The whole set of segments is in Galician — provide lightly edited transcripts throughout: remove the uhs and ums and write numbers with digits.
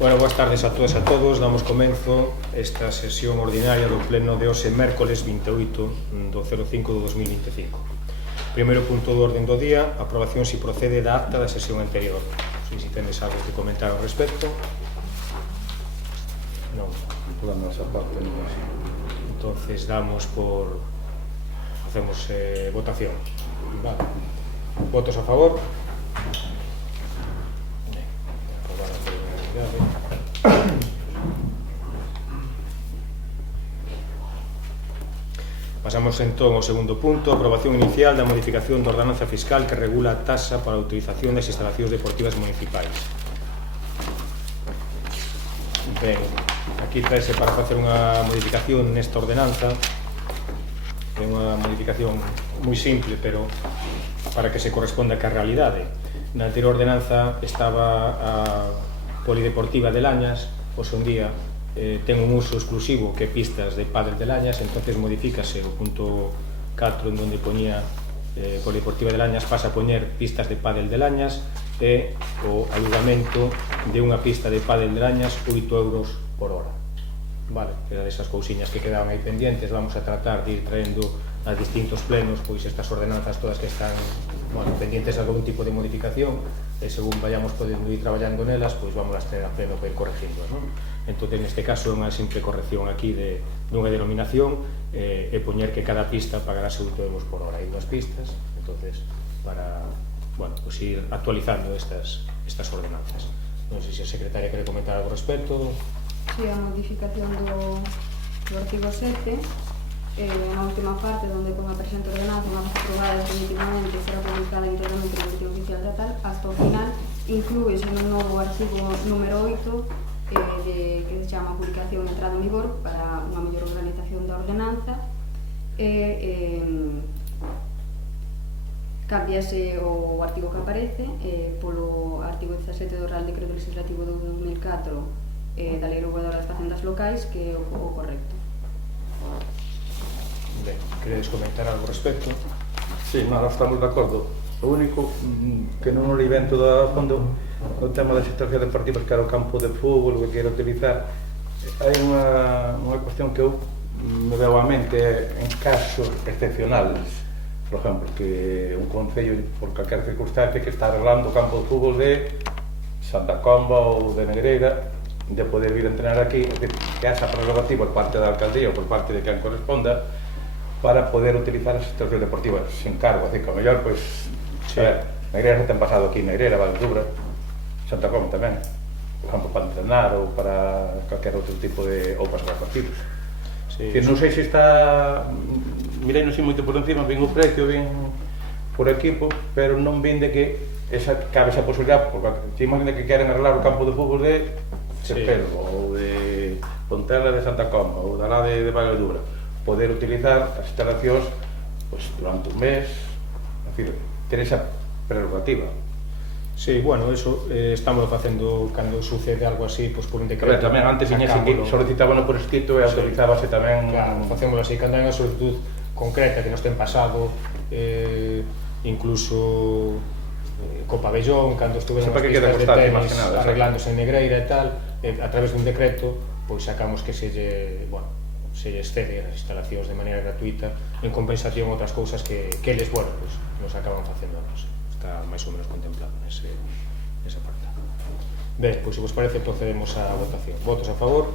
Bueno, boas tardes a todas e a todos. Damos comenzo esta sesión ordinaria do pleno de hoxe, mércoles 28 do 05 do 2025. Primeiro punto do orden do día, aprobación se procede da acta da sesión anterior. Non sei se tenes algo que comentar ao respecto. Non. Toda a nosa parte non é así. Entonces damos por... Hacemos votación. Vale. Votos a favor. Aprobada por unanimidade. Pasamos entón ao segundo punto, aprobación inicial da modificación da ordenanza fiscal que regula a taxa para a utilización das instalacións deportivas municipais. Ben, aquí traese para facer unha modificación nesta ordenanza. É unha modificación moi simple, pero para que se corresponda ca realidade. Na anterior ordenanza estaba a polideportiva de Lañas, hoxe un día ten un uso exclusivo que pistas de pádel de Lañas, entonces modifícase o punto 4 en donde ponía polideportiva de Lañas, pasa a poñer pistas de pádel de Lañas e o alugamento de unha pista de pádel de Lañas 8 euros por hora. Vale, era desas cousiñas que quedaban aí pendientes. Vamos a tratar de ir traendo a distintos plenos pois estas ordenanzas todas que están pendientes de algún tipo de modificación, e según vayamos podendo ir traballando nelas, pois vamos a tener a pleno para ir corregindo, non? Entón, neste caso, é unha simple corrección aquí dunha denominación e poñer que cada pista pagarase 8 euros por hora. Hai dúas pistas, entonces para ir actualizando estas ordenanzas. Non sei se a secretaria quere comentar algo ao respecto. Sí, a modificación do artigo 7, na última parte, onde con a presente ordenanza unha vez aprobada definitivamente será publicada integralmente no Boletín Oficial de tal, hasta o final inclúese nun novo artigo número 8 que se chama publicación e entrada en vigor para unha mellor organización da ordenanza e cambiase o artigo que aparece polo artigo 17 do Real Decreto Legislativo do 2004 da Lei Reguladora das Facendas Locais, que é o correcto. Ben, queredes comentar algo ao respecto? Sí, nós estamos de acordo. O único que non o livén todo a fondo o tema das instalacións deportivas, que era o campo de fútbol que quero utilizar. Hai unha cuestión que eu me veo á mente en casos excepcionales. Por exemplo, que un concello, por calquera circunstancia, que está arreglando o campo de fútbol de Santa Comba ou de Negreira, de poder vir a entrenar aquí, que esa prerrogativa por parte da alcaldía ou por parte de quen corresponda para poder utilizar as instalacións deportivas sin cargo, así que ao mellor, pois, sí. Negreira se ten pasado aquí, Negreira, Valdebra, Santa Comba tamén, o campo para entrenar ou para calquer outro tipo de ou para os partidos. Sí, que non sei se está, mirei non sei moito por encima, vin o precio, vin por equipo, pero non vin de que cabe esa posibilidad, porque se imagina que queren arreglar o campo de fútbol de Cepelo, ou de Pontela de Santa Comba, ou da lá de Valdebra, poder utilizar as instalacións durante un mes, é dicir, ter esa prerrogativa. Sí, bueno, eso estamos facendo cando sucede algo así, pois por un decreto. Tamén antes viñese que solicitábano por escrito e autorizábase tamén. Claro, facémoslo así, cando hai unha solicitud concreta que nos ten pasado, incluso co pabellón, cando estuveron as pistas de tenis arreglándose en Negreira e tal, a través dun decreto, pois sacamos que se excede as instalacións de maneira gratuita en compensación a outras cousas que eles, nos acaban facendo a nos. Está máis ou menos contemplado nesa parte. Ben, pois se vos parece procedemos á votación. Votos a favor?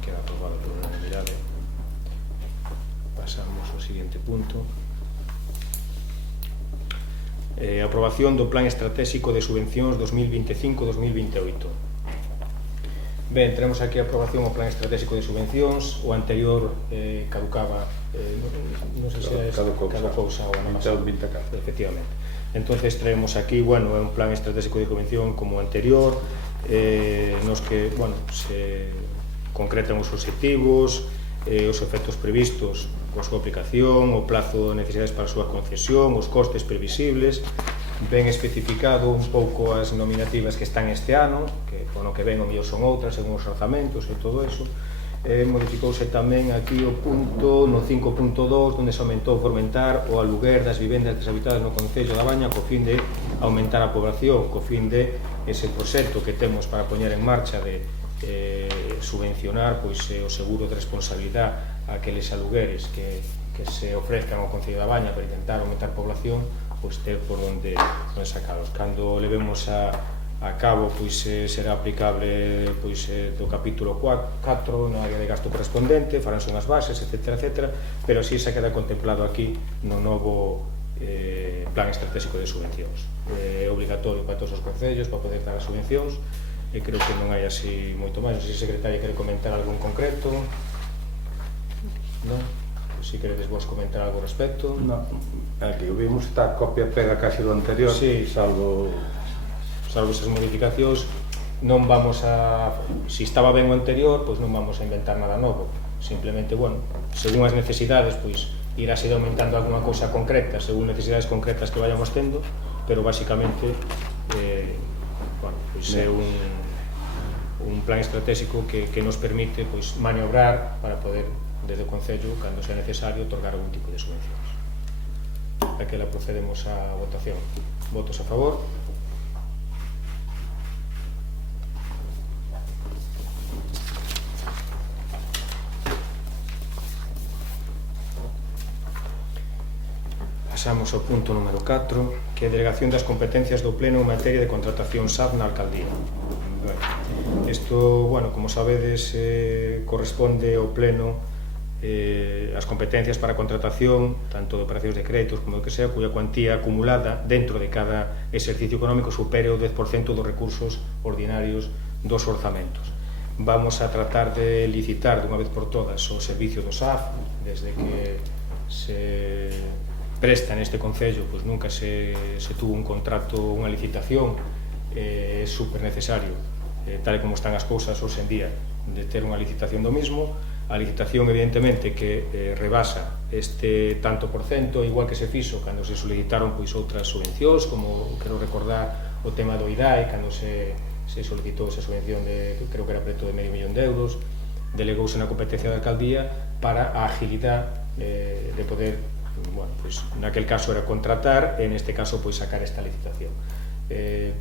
Queda aprobado por unanimidade. Pasamos ao seguinte punto. Aprobación do Plan Estratégico de Subvencións 2025-2028. Ben, tenemos aquí a aprobación ao Plan Estratégico de Subvencións. O anterior caducaba, non sei se caducousa o ano pasado, efectivamente. Entonces traemos aquí, é un Plan Estratégico de Subvención como o anterior, nos que, se concretan os obxectivos, os efectos previstos coa súa aplicación, o plazo de necesidades para a súa concesión, os costes previsibles, ben especificado un pouco as nominativas que están este ano, que no que ven o mellor son outras, según os orzamentos e todo eso. Modificouse tamén aquí o punto no 5.2, onde se aumentou fomentar o aluguer das vivendas deshabitadas no Concello da Baña co fin de aumentar a población, co fin de ese proxecto que temos para poñer en marcha de subvencionar o seguro de responsabilidade a aqueles alugueres que se ofrezcan ao Concello da Baña para intentar aumentar población, ter por onde sacalos. Cando levemos a cabo, será aplicable do capítulo 4 na área de gasto correspondente, faránse unhas bases, etc., pero así se queda contemplado aquí no novo plan estratégico de subvencións. É obligatorio para todos os concellos para poder dar as subvencións, e creo que non hai así moito máis. Non sei se a secretaria quere comentar algo en concreto. Non? Se queredes vos comentar algo ao respecto. Non, aquí o vimos, está a copia pega casi do anterior, salvo esas modificacións. Non vamos a... Si estaba ben o anterior, pois non vamos a inventar nada novo. Simplemente, según as necesidades, irase aumentando alguna cousa concreta, según necesidades concretas que vayamos tendo, pero basicamente é un plan estratégico que nos permite maniobrar para poder, desde o Concello, cando sea necesario, otorgar algún tipo de subvencións. Aquela procedemos á votación. Votos a favor. Pasamos ao punto número 4, que é a delegación das competencias do Pleno en materia de contratación SAF na Alcaldía. Isto, como sabedes, corresponde ao Pleno as competencias para a contratación tanto de operacións de créditos como do que sea, cuya cuantía acumulada dentro de cada exercicio económico supere o 10% dos recursos ordinarios dos orzamentos. Vamos a tratar de licitar dunha vez por todas o servicio do SAF. Desde que se presta neste Concello, nunca se tuvo un contrato, unha licitación. É super necesario, tal e como están as cousas hoxe en día, de ter unha licitación do mismo. A licitación, evidentemente, que rebasa este tanto por cento, igual que se fixo cando se solicitaron outras subvencións, como quero recordar o tema do IDAE, cando se solicitou esa subvención de, creo que era preto de medio millón de euros, delegouse na competencia da Alcaldía para a agilidade de poder, naquel caso era contratar, e neste caso sacar esta licitación.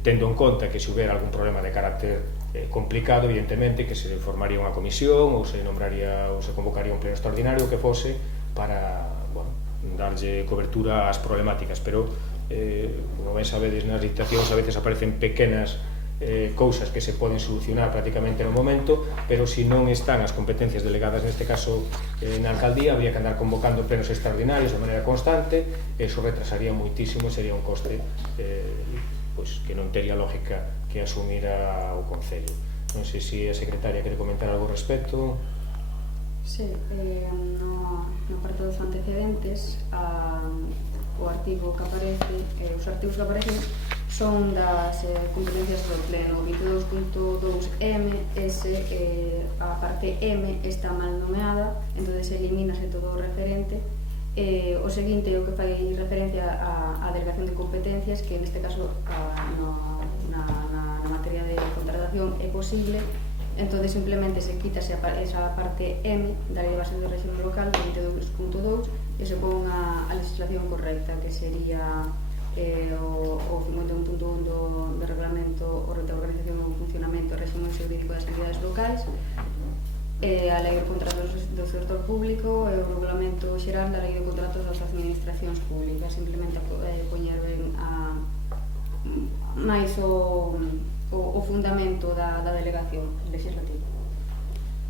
Tendo en conta que se houbera algún problema de carácter complicado, evidentemente que se formaría unha comisión ou se nombraría ou se convocaría un pleno extraordinario que fose para darlle cobertura ás problemáticas, pero como ben sabedes, nas licitacións a veces aparecen pequenas cousas que se poden solucionar prácticamente no momento, pero se non están as competencias delegadas neste caso na Alcaldía, habría que andar convocando plenos extraordinarios de maneira constante, e iso retrasaría moitísimo e sería un coste que non tería lógica que asumira o Concello. Non sei se a secretaria quere comentar algo ao respecto. Sí, no parte dos antecedentes, o artigo que aparece, os artigos que aparecen son das competencias do Pleno. 22.2M, a parte M está mal nomeada, entón elimínase todo o referente. O seguinte é o que fai referencia á delegación de competencias, que neste caso na materia de contratación é posible. Entón simplemente se quita esa parte M da Lei de Base do Réxime Local, 22.2, e se pon a legislación correcta, que sería o 51.1 do Reglamento da Organización e Funcionamento e Réxime Xurídico das Entidades Locais, a Lei de Contratos do Sector Público e o Regulamento Xeral da Lei de Contratos das Administracións Públicas. Simplemente poñer ben máis o fundamento da delegación legislativa.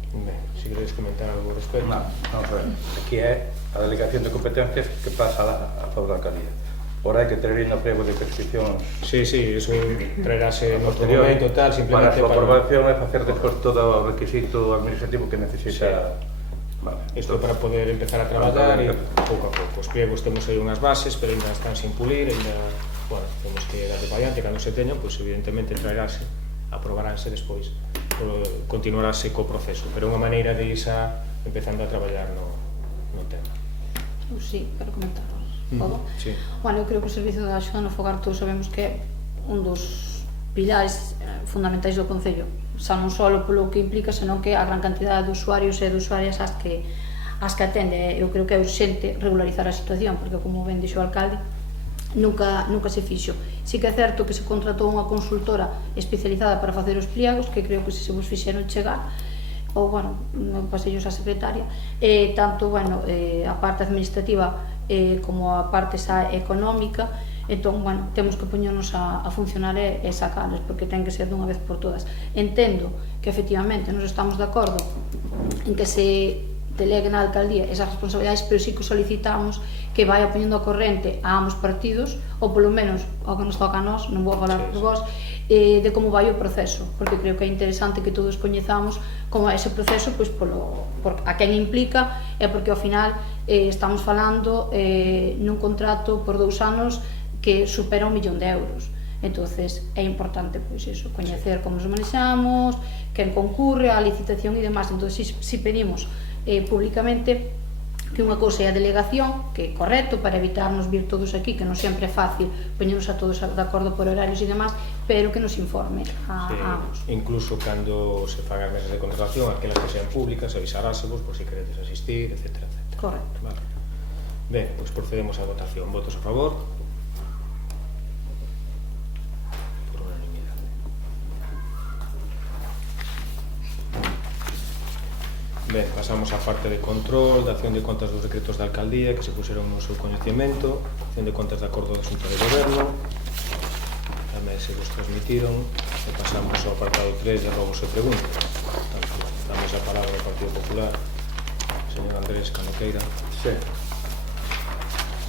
Ben, se queredes comentar algo ao respecto. Non, vamos a ver, aquí é a delegación de competencias que pasa a favor da Alcaldía. Ora hai que traer no prego de prescripción. Sí, eso traerase no outro momento tal, simplemente para a súa aprobación e facer despois todo o requisito administrativo que necesita. Isto para poder empezar a traballar e pouco a pouco. Os pliegos temos aí unhas bases, pero ainda están sin pulir, ainda, temos que dar de paiante, cando se teñan, evidentemente traerase, aprobaránse despois, continuarase co proceso, pero unha maneira de irse empezando a traballar no tema. Sí, quero comentar. Podo? Sí. Eu creo que o servicio da axuda no fogar todos sabemos que é un dos pilares fundamentais do Concello, xa non só polo que implica, senón que a gran cantidad de usuarios e de usuarias as que atende. Eu creo que é urxente regularizar a situación, porque como ben dixo o alcalde, nunca se fixo. Si que é certo que se contratou unha consultora especializada para facer os pliegos, que creo que se vos fixeron chegar, ou, bueno, pasellos a secretaria, tanto, bueno, a parte administrativa como a parte xa económica. Entón, bueno, temos que poñernos a funcionar e sacarles, porque ten que ser dunha vez por todas. Entendo que, efectivamente, nos estamos de acordo en que se delegue na alcaldía esas responsabilidades, pero sí que solicitamos que vaya poñendo a corrente a ambos partidos, ou polo menos ao que nos toca a nós, non vou falar por vos, de como vai o proceso, porque creo que é interesante que todos coñezamos como é ese proceso, pois a quen implica, e porque ao final estamos falando nun contrato por 2 anos que supera 1 millón de euros. Entonces é importante, pois iso, coñecer como nos manexamos, quen concurre, a licitación e demás. Entonces si pedimos públicamente que unha cousa é a delegación, que é correcto para evitarnos vir todos aquí, que non sempre é fácil poñernos a todos de acordo por horarios e demás, pero que nos informe a ambos. Incluso cando se fagan as mesas de contratación, aquelas que sean públicas, avisarásevos por si queredes asistir, etc. Correcto. Vale. Ben, pois procedemos á votación. Votos a favor? Por unanimidade. Ben, pasamos á parte de control, da acción de contas dos decretos da alcaldía que se puseron no seu coñecemento, acción de contas de acordo da Xunta de Goberno, tamén se vos transmitiron, e pasamos ao apartado 3 de robos e preguntas. Damos a palabra ao Partido Popular, señor Andrés Canoqueira. Sí.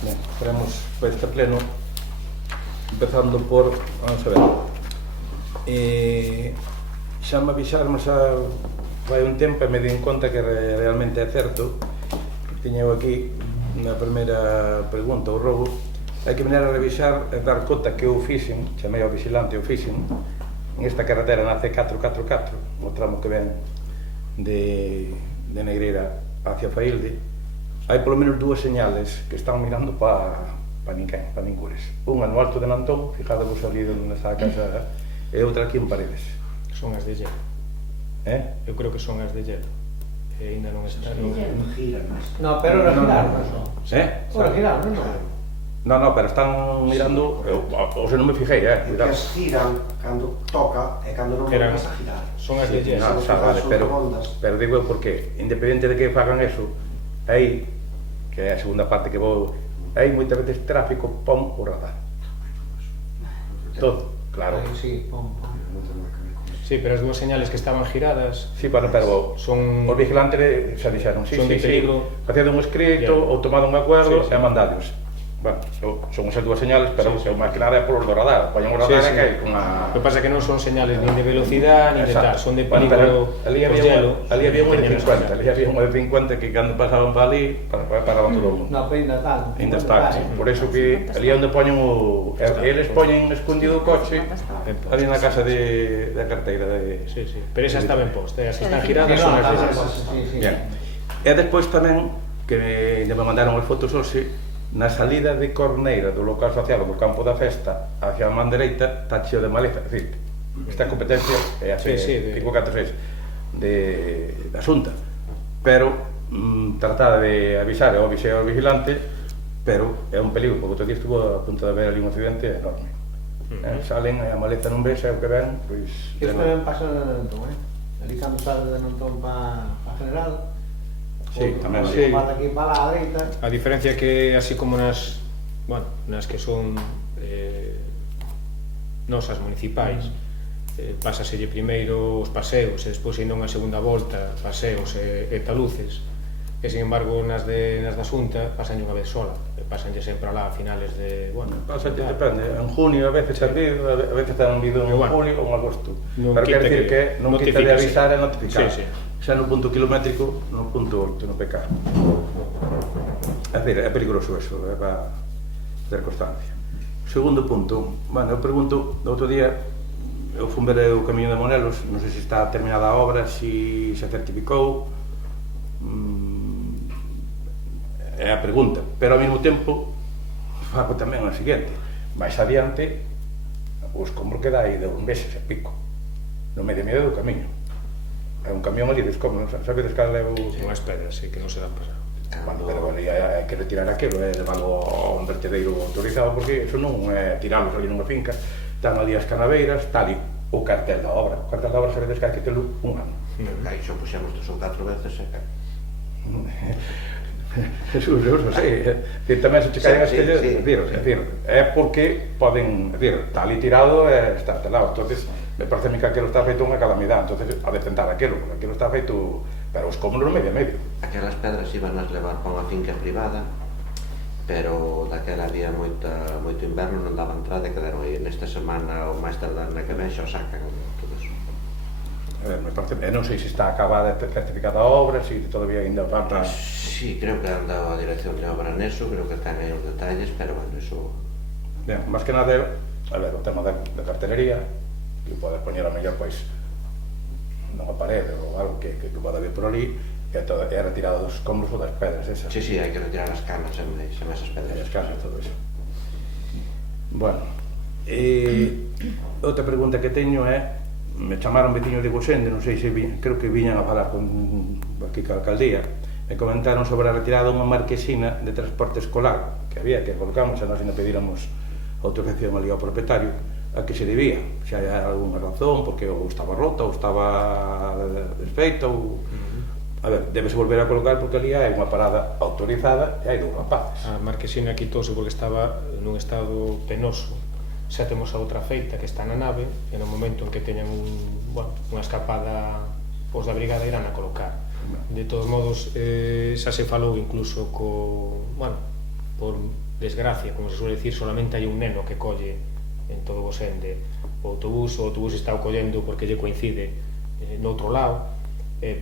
Ben, faremos este pleno empezando por, vamos a ver, xa me avisaron vai un tempo e me di en conta que realmente é certo, que tiña eu aquí na primeira pregunta, o robo. Hai que venir a revisar e dar conta que o fixen, chamei ao vigilante o fixen, en esta carretera na C444, no tramo que ven de Negreira hacia Failde, hai polo menos 2 señales que están mirando para ninguén, para ningures. Unha no alto de Nantón, fijadevos ali onde está a casa, e outra aquí en Paredes. Son as de Lledo. Eu creo que son as de Lledo. E ainda non están... No, pero ora giraron, non? Ora giraron, non? No, pero están mirando, ou se non me fijei, Porque as giran cando toca e cando non volvas a girar. Son as de Lledo. No, vale, pero digo eu porque, independente de que fagan eso, aí, que é a segunda parte que vou, aí moitas veces tráfico pon o radar. Todo, claro. Sí, pom. Sí, pero as 2 señales que estaban giradas... Sí, pero son... os vigilantes xa dixeron, son de peligro... facendo un escrito, ou tomado un acuerdo, sí. E mandadios. Bueno, son esas 2 señales, pero o máis que nada é por do radar. Poñen o radar e que hai unha... O que pasa é que non son señales nin de velocidade, nin de tal, son de peligro... Ali había unha de 50, ali había unha de 50 que cando pasaban para ali, paraban todo o mundo. No, pero ainda está. Ainda está, sí. Por eso que ali onde poñen o... Eles poñen escondido o coche ali na casa da carteira de... Sí, sí, pero esa está ben posta, as que están giradas son as de esas. Bien. E despois tamén, que me mandaron as fotos hoxe, na salida de Corneira do local social do campo da festa hacia a man dereita está cheo de maleza, é dicir, esta competencia é a 546 da Xunta, pero tratada de avisar ao vigilante, pero é un peligro, porque outro día estuvo a punto de haber ali un accidente enorme. Salen e a maleza non ves, é o que ven, pois... Isto tamén pasa na Nantón, ali cando sales de Nantón para General. Sí, tamén, sí. Aquí para a dereita. A diferencia que, así como nas que son nosas municipais, pásaselle primeiro os paseos e despois ainda unha segunda volta, paseos e taluces, e sin embargo nas da Xunta pasanlle unha vez sola, e pasanlle sempre alá a finales de... Pasanlle, depende, en junio a veces servido, a veces están vido en julio ou en agosto, pero quer decir que non quita de avisar e notificar. Xa no punto kilométrico, no punto 8, no PK. É dicir, é peligroso eso, é para ter constancia. Segundo punto, bueno, eu pregunto, outro día eu fun ver o camiño de Monelos, non sei se está terminada a obra, se se certificou, é a pregunta, pero ao mesmo tempo fago tamén o seguinte, máis adiante o escombro que dá aí de un meses e pico no medio do camiño. É un camión ali de escombro, sabedes cal é o... Unhas pedras, sí, que non se dan pasar. Bueno, pero ali hai que retirar aquilo e leválo a un vertedeiro autorizado, porque eso non é tirarlos ali nunha finca. Están ali as canaveiras, está ali o cartel da obra. O cartel da obra sabedes que hai que telo un ano. Aí xo puxemos 3 ou 4 veces, Jesús, eu non sei, tamén se che caen as tellas, é porque poden, está ali tirado e está telado, entonces me parece a mí que aquilo está feito unha calamidade, entonces a de tentar aquilo, porque aquilo está feito, pero os cómodos medio a medio. Aquelas pedras iban a levar para unha finca privada, pero daquela había moito inverno, non daba entrada e quedaron aí. Nesta semana ou máis tardar na que ven xa sacan todo eso. A ver, me parece, non sei se está acabada e certificada a obra, se todavía ainda falta... Sí, creo que han dado a dirección de obra neso, creo que están aí os detalles, pero bueno, eso... Ben, máis que nada, a ver, o tema da cartelería, que podes poñer a mellor, pois, nunha parede ou algo que pode haber por ali, é retirado dos escombros ou das pedras esas. Sí, hai que retirar as canas en esas pedras. As canas e todo eso. Bueno, outra pregunta que teño é, me chamaron veciños de Gosende, non sei se creo que viñan a falar aquí ca alcaldía, me comentaron sobre a retirada dunha marquesina de transporte escolar que había, que colocamos, e nós ainda pedíramos autorización ali ao propietario, a que se debía, se hai alguna razón, porque ou estaba rota, ou estaba desfeita, ou... A ver, debese volver a colocar porque ali hai unha parada autorizada e hai dous rapaces. A marquesina quitouse porque estaba nun estado penoso. Xa temos a outra feita que está na nave e no momento en que teñan unha escapada os da brigada irán a colocar. De todos modos, xa se falou incluso por desgracia, como se suele decir, solamente hai un neno que colle en todo Gosende o autobús está o collendo porque lle coincide noutro lado,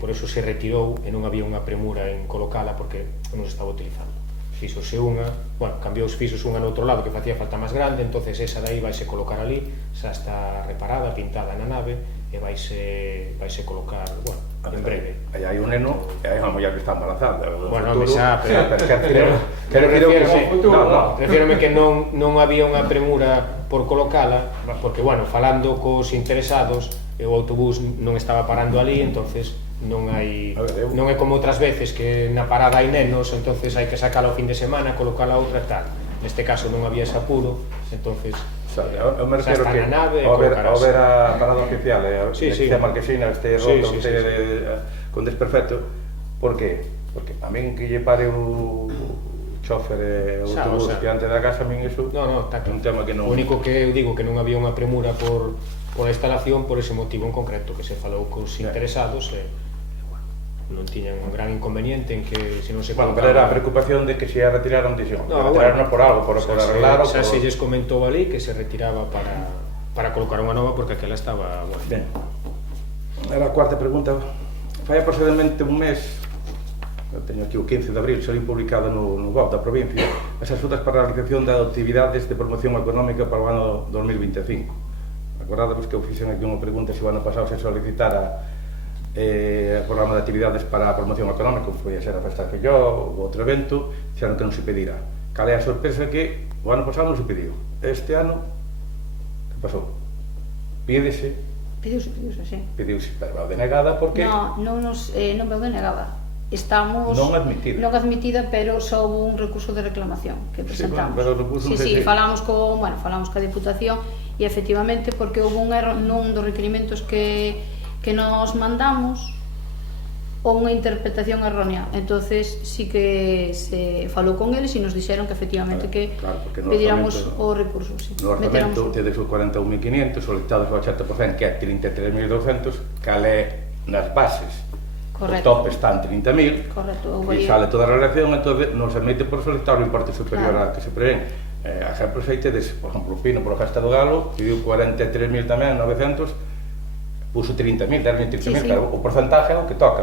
por eso se retirou e non había unha premura en colocala porque non se estaba utilizando. Fixose cambiou os fixos unha noutro lado que facía falta máis grande, entonces esa dai vaise colocar ali, xa está reparada, pintada na nave e vaise colocar, en breve. Aí hai un neno e hai unha muller que está embarazada. Bueno, me xa, refírome que non había unha premura por colocala, porque, falando cos interesados, o autobús non estaba parando ali, entonces non é como outras veces que na parada hai nenos, entonces hai que sacala o fin de semana, colocala outra e tal. Neste caso non había ese apuro, entonces eu me refiro que ao ver a parada oficial e a marquesina este roto con desperfecto, por que? Porque a min que lle pare o chofer e o autobús diante da casa, a min iso é un tema que non... O único que eu digo que non había unha premura por a instalación por ese motivo en concreto, que se falou cos interesados e non tiñan un gran inconveniente en que se non se colocaba... pero era a preocupación de que se a retiraron, dixo, retiraron por algo, por arreglar... Xa se lles comentou ali que se retiraba para colocar unha nova porque aquela estaba... Ben, era a cuarta pregunta. Fai aproximadamente un mes, eu teño aquí o 15 de abril, saliu publicado no web da provincia as axudas para a realización de actividades de promoción económica para o ano 2025. Acordadevos que eu fixen aquí unha pregunta se o ano pasado se solicitara o programa de actividades para a promoción económica, podía ser a Festa de Felló ou outro evento, dixeron que non se pedira. Cal é a sorpresa que o ano pasado non se pediu. Este ano, que pasou? Pídese? Pediuse, sí. Pediuse, pero veu denegada porque... Non veu denegada. Estamos... Non admitida. Non admitida, pero só houve un recurso de reclamación que presentamos. Sí, falamos ca Diputación e efectivamente porque houve un erro nun dos requerimentos que nos mandamos ou unha interpretación errónea. Entonces sí que se falou con eles e nos dixeron que efectivamente que pedíramos o recurso. No orzamento tedes o 41.500, solicitados o 80%, que é 33.200, cal é nas bases. O tope está en 30.000 e sale toda a relación, entón nos admite por solicitar o importe superior a que se prevén. A exemplo, se tedes, por exemplo, o Pino por a Festa do Galo, pediu 43.000 tamén, 900, puso 30.000, 30.000, pero o porcentaje é o que toca,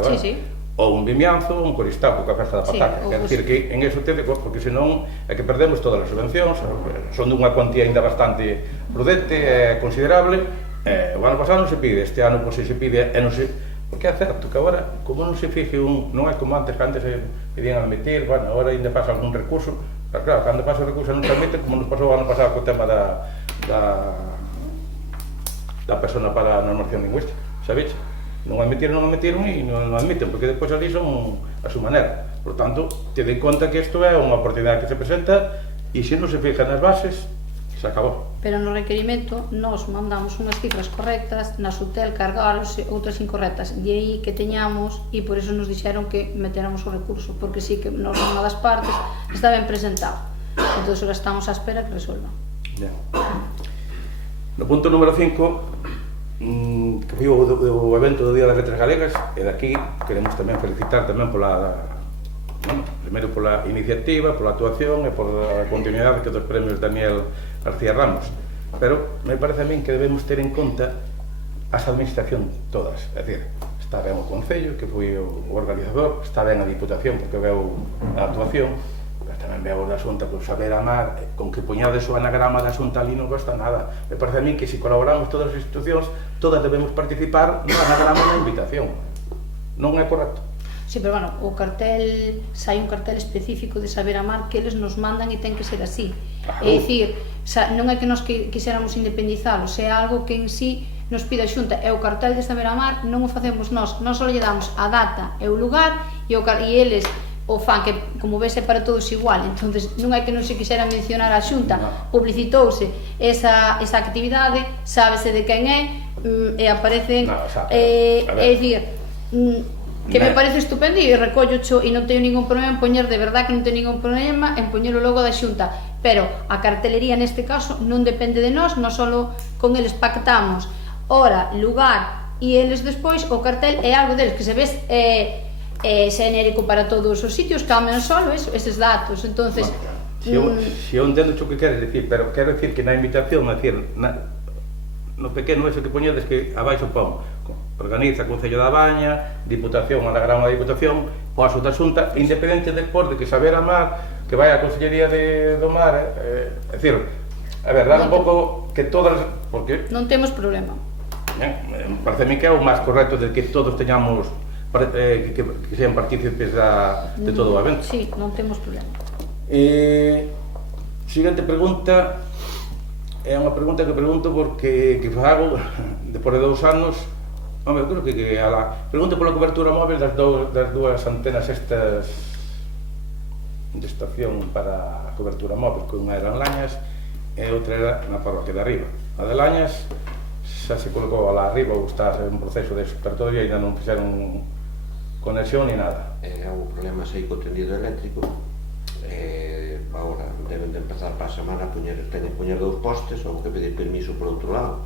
ou un Vimianzo, un Coristaco, que a Festa da Patata, quer dicir que en eso tede, porque senón é que perdemos todas as subvencións, son dunha cuantía ainda bastante prudente e considerable, o ano pasado non se pide, este ano se pide e non se... Porque é certo que agora, como non se fixe non é como antes, que antes se pedían admitir, agora ainda pasa algún recurso, pero claro, cando pasa o recurso non se admite, como nos pasou o ano pasado co tema da persona para a normación lingüística, sabes? Non admitiron e non admiten, porque depois ali son a súa maneira. Por tanto, ten en conta que isto é unha oportunidade que se presenta e se non se fija nas bases, se acabou. Pero no requerimento nos mandamos unhas cifras correctas, na Sutel cargaros outras incorrectas, de aí que teñamos, e por eso nos dixeron que meteramos o recurso, porque sí que nos unha das partes está ben presentado. Entón, ahora estamos á espera que resolvan. Yeah. No punto número 5, que foi o evento do Día das Letras Galegas, e daqui queremos tamén felicitar tamén primeiro pola iniciativa, pola actuación e pola continuidade que dos premios Daniel García Ramos, pero me parece a min que debemos ter en conta as administracións todas, é dicir, está ben o Concello, que foi o organizador, está ben a Diputación, porque veu a actuación, pero tamén veu da Xunta, por saber amar, con que poñades o anagrama da Xunta ali non costa nada. Me parece a min que se colaboramos todas as institucións, todas debemos participar no anagrama da invitación. Non é correcto? Sí, pero bueno, o cartel, sai un cartel específico de saber amar que eles nos mandan e ten que ser así. É dicir, non é que nos quixéramos independizalos, é algo que en sí nos pide a Xunta, e o cartel de saber amar non o facemos nós só lle damos a data e o lugar e eles o fan, que como vese para todos igual, entonces non é que non se quixera mencionar a Xunta, publicitouse esa actividade, sábese de quen é, e aparecen, é dicir, que me parece estupendo e recollo e non teño ningún problema en poñer, de verdad que non teño ningún problema en poñer o logo da Xunta, pero a cartelería neste caso non depende de nós solo con eles pactamos hora, lugar e eles despois o cartel é algo deles que se ves xenérico para todos os sitios, cambian solo eses datos, entonces se eu entendo o que queres dicir, pero quero dicir que na invitación, no pequeno eso que poñedes que abaixo pon organiza Concello da Baña, Diputación, anagrama da Diputación, o aso da Xunta, independente despois de que saber amar, que vai a Consellería do Mar, é dicir, a ver, dar un pouco que todas, porque non temos problema. Parece a mí que é o máis correcto de que todos teñamos que sean partícipes de todo o evento. Sí, non temos problema. Seguinte pregunta, é unha pregunta que pregunto porque que fago depois de 2 anos. Home, eu creo que pregunto pola cobertura móvil das dúas antenas estas de estación para a cobertura móvil, que unha era en Lañas e outra era na parroquia de Arriba. A de Lañas xa se colocou alá arriba ou está en proceso de supertorio e ainda non fixeron conexión ni nada. É un problema sei co tendido eléctrico, agora deben de empezar para a semana teñen que poñer 2 postes, ou que pedir permiso por outro lado,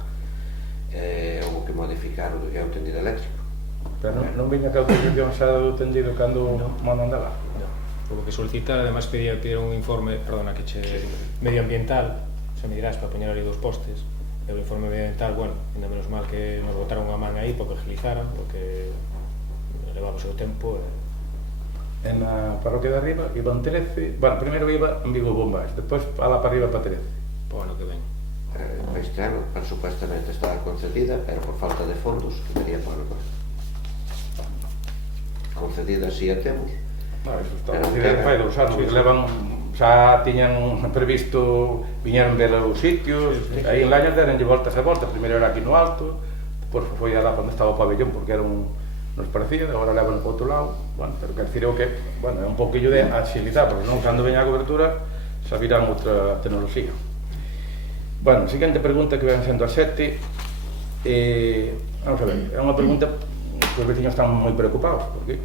ou que modificar o que é o tendido eléctrico. Pero non viña que a autorización xa do tendido cando mano andaba? O que solicitar, además pedir un informe, perdona, que che medioambiental, se me dirás para poñer ali 2 postes, e o informe medioambiental, bueno, ainda menos mal que nos botaron unha man aí porque agilizaran, porque levaba o seu tempo. En a parroquia de Arriba iban 13, bueno, primeiro iba en Vigo Bombas, despois alá para arriba para 13. Para o ano que ven. Para este ano, supuestamente está concedida, pero por falta de fondos, que sería para o ano que ven. Concedida si a temos. Iso está concedida fai 2 anos, que levan, xa tiñan previsto, viñeron ver os sitios, aí en Lañas derenlle voltas e voltas, primeiro era aquí no alto, depois foi alá onde estaba o pabellón, porque era nos parecía, agora levan para outro lado, bueno, pero quer dicir que, bueno, é un pouquillo de agilidade, porque non, cando veña a cobertura, xa virán outra tecnoloxía. Bueno, a seguinte pregunta que ven sendo a 7, vamos a ver, é unha pregunta que os veciños están moi preocupados, porque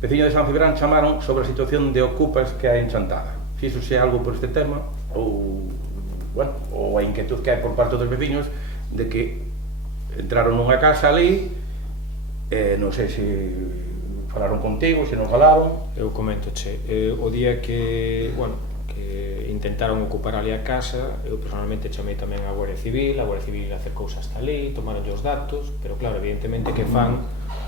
veciños de San Cibrán chamaron sobre a situación de ocupas que hai en Chantada. Fíxose algo por este tema, ou, bueno, ou a inquietud que hai por parte dos veciños de que entraron nunha casa ali, non sei se falaron contigo, se non falaron. Eu coméntoche, o día que, bueno, que intentaron ocupar ali a casa, eu personalmente chamei tamén a Guardia Civil acercouse hasta ali, tomaron os datos, pero claro, evidentemente que fan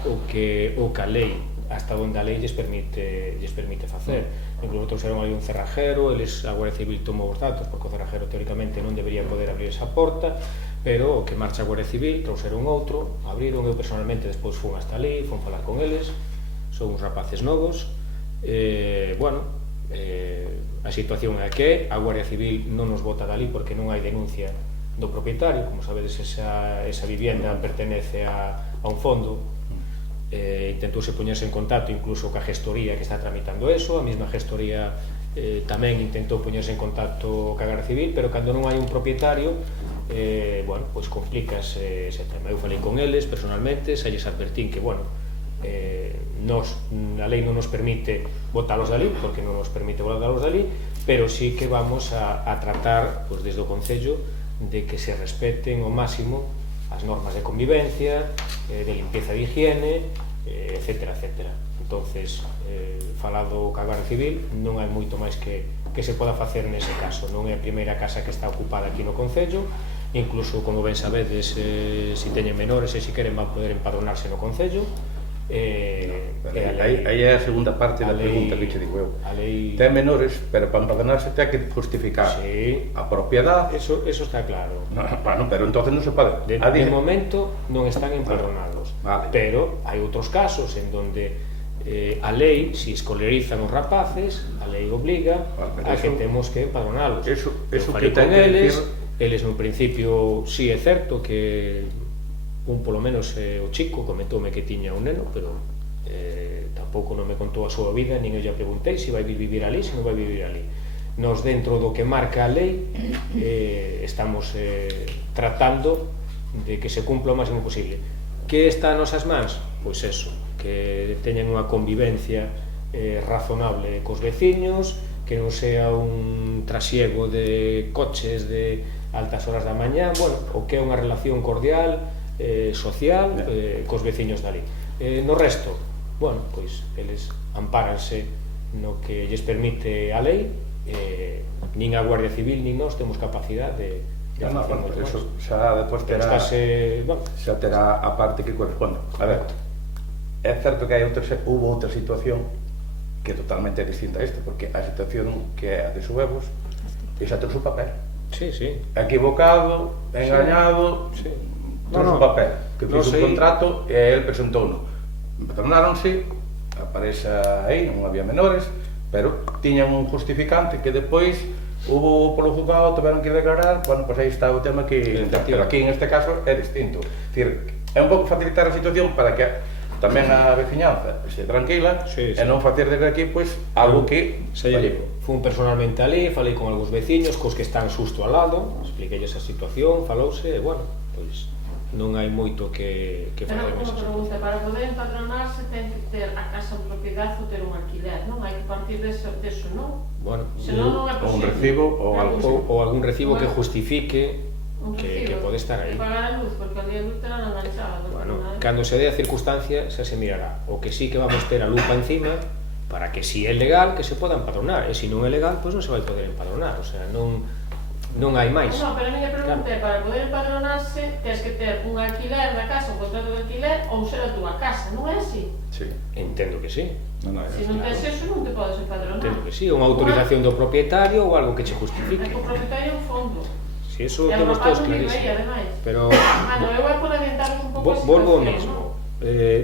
o que a lei, hasta onde a lei lles permite facer. Incluso trouxeron aí un cerrajero, a Guardia Civil tomou os datos, porque o cerrajero teóricamente non debería poder abrir esa porta, pero o que marcha a Guardia Civil, trouxeron outro, abriron, eu personalmente despois fun hasta ali, fun falar con eles, son uns rapaces novos, bueno, a situación é que a Guardia Civil non nos bota dali porque non hai denuncia do propietario, como sabedes esa vivienda pertenece a un fondo intentouse poñerse en contacto incluso ca gestoría que está tramitando eso, a mesma gestoría tamén intentou poñerse en contacto ca Garda Civil, pero cando non hai un propietario, bueno, pois complícase ese tema. Eu falei con eles personalmente, xa lles advertín que, bueno, a lei non nos permite botalos dali, porque non nos permite botalos dali, pero sí que vamos a tratar, pois, desde o Concello, de que se respeten ao máximo as normas de convivencia, de limpieza de higiene, etcétera, etcétera. Entonces, falado ca Garda Civil, non hai moito máis que se poda facer nese caso. Non é a primeira casa que está ocupada aquí no Concello, incluso, como ben sabedes, se teñen menores e se queren van poder empadronarse no Concello. Aí é a segunda parte da pregunta que che digo eu. Ten menores, pero para empadronarse ten que justificar a propiedade. Eso está claro. Bueno, pero entonces non se pode. De momento non están empadronados, pero hai outros casos en donde a lei, se escolerizan os rapaces, a lei obliga a que temos que empadronalos. Eso que ten eles no principio, sí é certo que polo menos o chico comentoume que tiña un neno, pero tampouco non me contou a súa vida, nin eu lle preguntei se vai vivir ali, se non vai vivir ali. Nos, dentro do que marca a lei, estamos tratando de que se cumpla o máximo posible. Que está nas nosas mans? Pois eso, que teñan unha convivencia razonable cos veciños, que non sea un trasiego de coches de altas horas da mañá, bueno, o que é unha relación cordial, social, cos veciños dali. No resto, bueno, pois eles ampáranse no que lles permite a lei, nin a Guardia Civil nin nós temos capacidade de facer moito máis. Eso xa depois terá, xa terá a parte que corresponde. A ver, é certo que hubo outra situación que é totalmente distinta a esta, porque a situación que é a de Suevos, xa trouxe o papel. Sí, sí. Equivocado, engañado, trouxe o papel, que fixe un contrato e el presentou-no. Empadronáronse, a parexa aí, non había menores, pero tiñan un justificante que depois hubo polo juzgado, tiveron que declarar, bueno, pois aí está o tema que... Pero aquí en este caso é distinto. É dicir, é un pouco facilitar a situación para que tamén a veciñanza se tranquila e non facer desde aquí, pois, algo que... Fun personalmente ali, falei con algúns veciños, cos que están xusto ao lado, expliquei esa situación, falouse, e, bueno, pois... non hai moito que facer. Pero como pregunta, para poder empadronarse ten que ter a casa en propiedade ou ter un alquiler, non? Hai que partir deso, non? Bueno, non é ou un recibo ou algún recibo que justifique que pode estar aí. Pagar a luz, porque a luz terá enganchada. Bueno, cando se dé a circunstancia xa se mirará. O que sí que vamos ter a lupa encima para que si é legal que se poda empadronar, e se non é legal, pois non se vai poder empadronar, o sea, non hai máis. Non, pero a minha pregunta é, para poder empadronarse, tens que ter un alquiler da casa, un contrato de alquiler, ou ser a túa casa, non é así? Sí. Entendo que sí. Se non tens eso, non te podes empadronar. Entendo que sí, unha autorización do propietario ou algo que che justifique. É que o propietario é un fondo. Si, eso temos todos clarísimo. Pero... Bueno, eu vou por adiantarvos un pouco a situación. Volvo ao mesmo.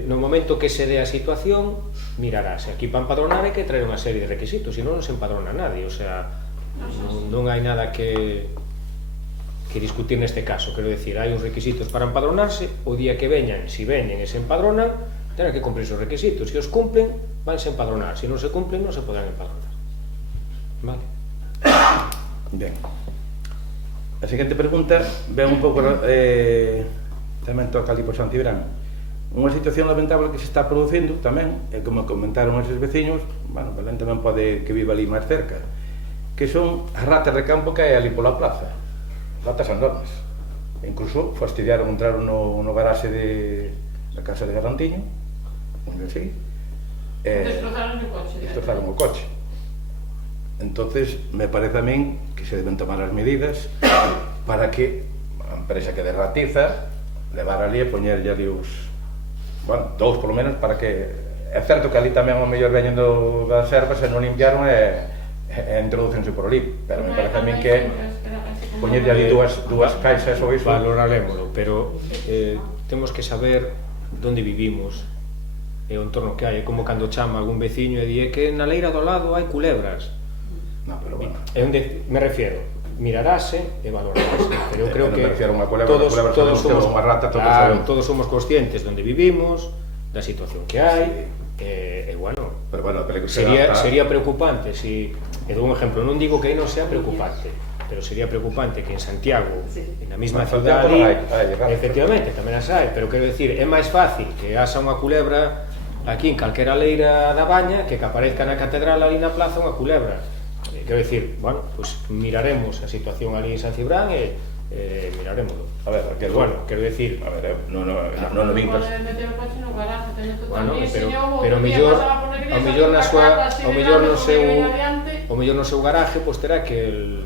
No momento que se dé a situación, mirarase. Aquí para empadronar hai que traer unha serie de requisitos, se non se empadrona nadie, o sea... non hai nada que discutir neste caso, quero decir, hai uns requisitos para empadronarse, o día que veñan, se veñen e se empadronan, tenen que cumprir esos requisitos, se os cumplen, vanse empadronar, se non se cumplen, non se podrán empadronar. Vale? Ben. A seguinte pregunta ven un pouco tamén toca ali por San Cibrán. Unha situación lamentable que se está producindo tamén, e como comentaron eses veciños, bueno, Belén tamén pode que viva ali máis cerca, que son as ratas de campo que hai ali pola plaza, ratas enormes. Incluso fastidiaron, entraron no garaxe da casa de Garantiño, onde así, destrozaron o coche. Entonces, me parece a min que se deben tomar as medidas para que a empresa que derratiza levar ali e poñerlle ali os, bueno, dous polo menos, para que, é certo que ali tamén o mellor veñen das ervas e non limpiaron e introducense por ali, pero me parece a min que poñerlle ali dúas caixas ou iso. Valorarémolo, pero temos que saber onde vivimos e o entorno que hai, como cando chama algún veciño e di que na leira do lado hai culebras. Non, pero bueno. É onde me refiero, mirarase e valorarase, pero eu creo que todos somos conscientes de onde vivimos, da situación que hai, e bueno, pero bueno, sería preocupante si, e dou un exemplo, non digo que aí non sea preocupante, pero sería preocupante que en Santiago, na mesma cidade, efectivamente, tamén as hai, pero quero dicir, é máis fácil que haxa unha culebra aquí en calquera leira da Baña que aparezca na catedral ali na plaza unha culebra. Quero dicir, bueno, pues miraremos a situación ali en San Cibrán e miraremoslo. A ver, que bueno, quero dicir, a ver, non o vincas. Bueno, pero ao mellor no seu garaje pois terá que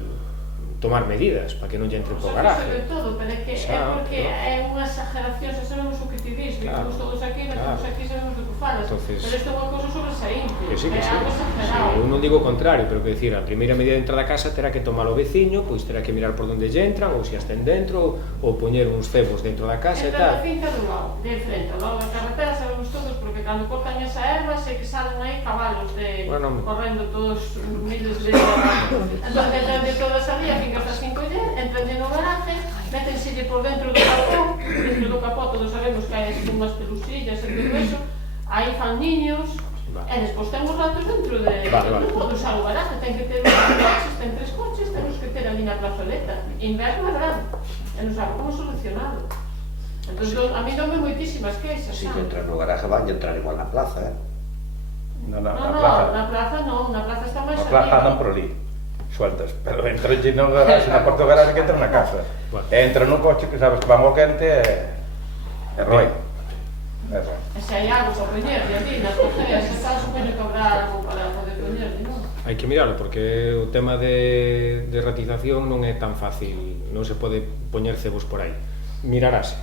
tomar medidas para que non lle entre por garaje. Sobre todo, pero é porque é unha exageración, xa sabemos o que ti dis, vivimos todos aquí, nacemos aquí, sabemos do que falas, pero isto é unha cousa sobresaínte, é algo exagerado. Eu non digo o contrario, pero que decir, a primeira medida de entrada da casa terá que tomar o veciño, pois terá que mirar por onde lle entran, ou se estén dentro, ou poñer uns cebos dentro da casa e tal. Entra da finca do lado, de frente, ao lado da carretera, sabemos todos, porque cando cortan esa erva, sei que salen aí cabalos correndo todos miles de entón, dentro de toda esa vía, hasta sin coller, entran no garaje, métenselle por dentro do capó, todos sabemos que hai unhas pelusillas e todo eso, aí fan niños, e despois ten os ratos dentro de... Non pode usar o garaje, ten que ter ten 3 coches, temos que ter ali na plazoleta, inverno e verano, e non sabe como solucionado. Entón, a mí dome moitísimas queixas, Si que entran no garaje van e entrar igual na plaza, na plaza non, na plaza está máis arriba. Na plaza andan por ali sueltas, pero entra no garaxe, na porta do garaxe que entra na casa. Entra no coche que sabes que van ao quente e roi. E se hai algo para poñerlle ali, nas cocheras, se tal, supoño que habrá algo para poder poñerlle, non? Hai que mirarlo, porque o tema de ratización non é tan fácil, non se pode poñer cebos por aí. Mirarase.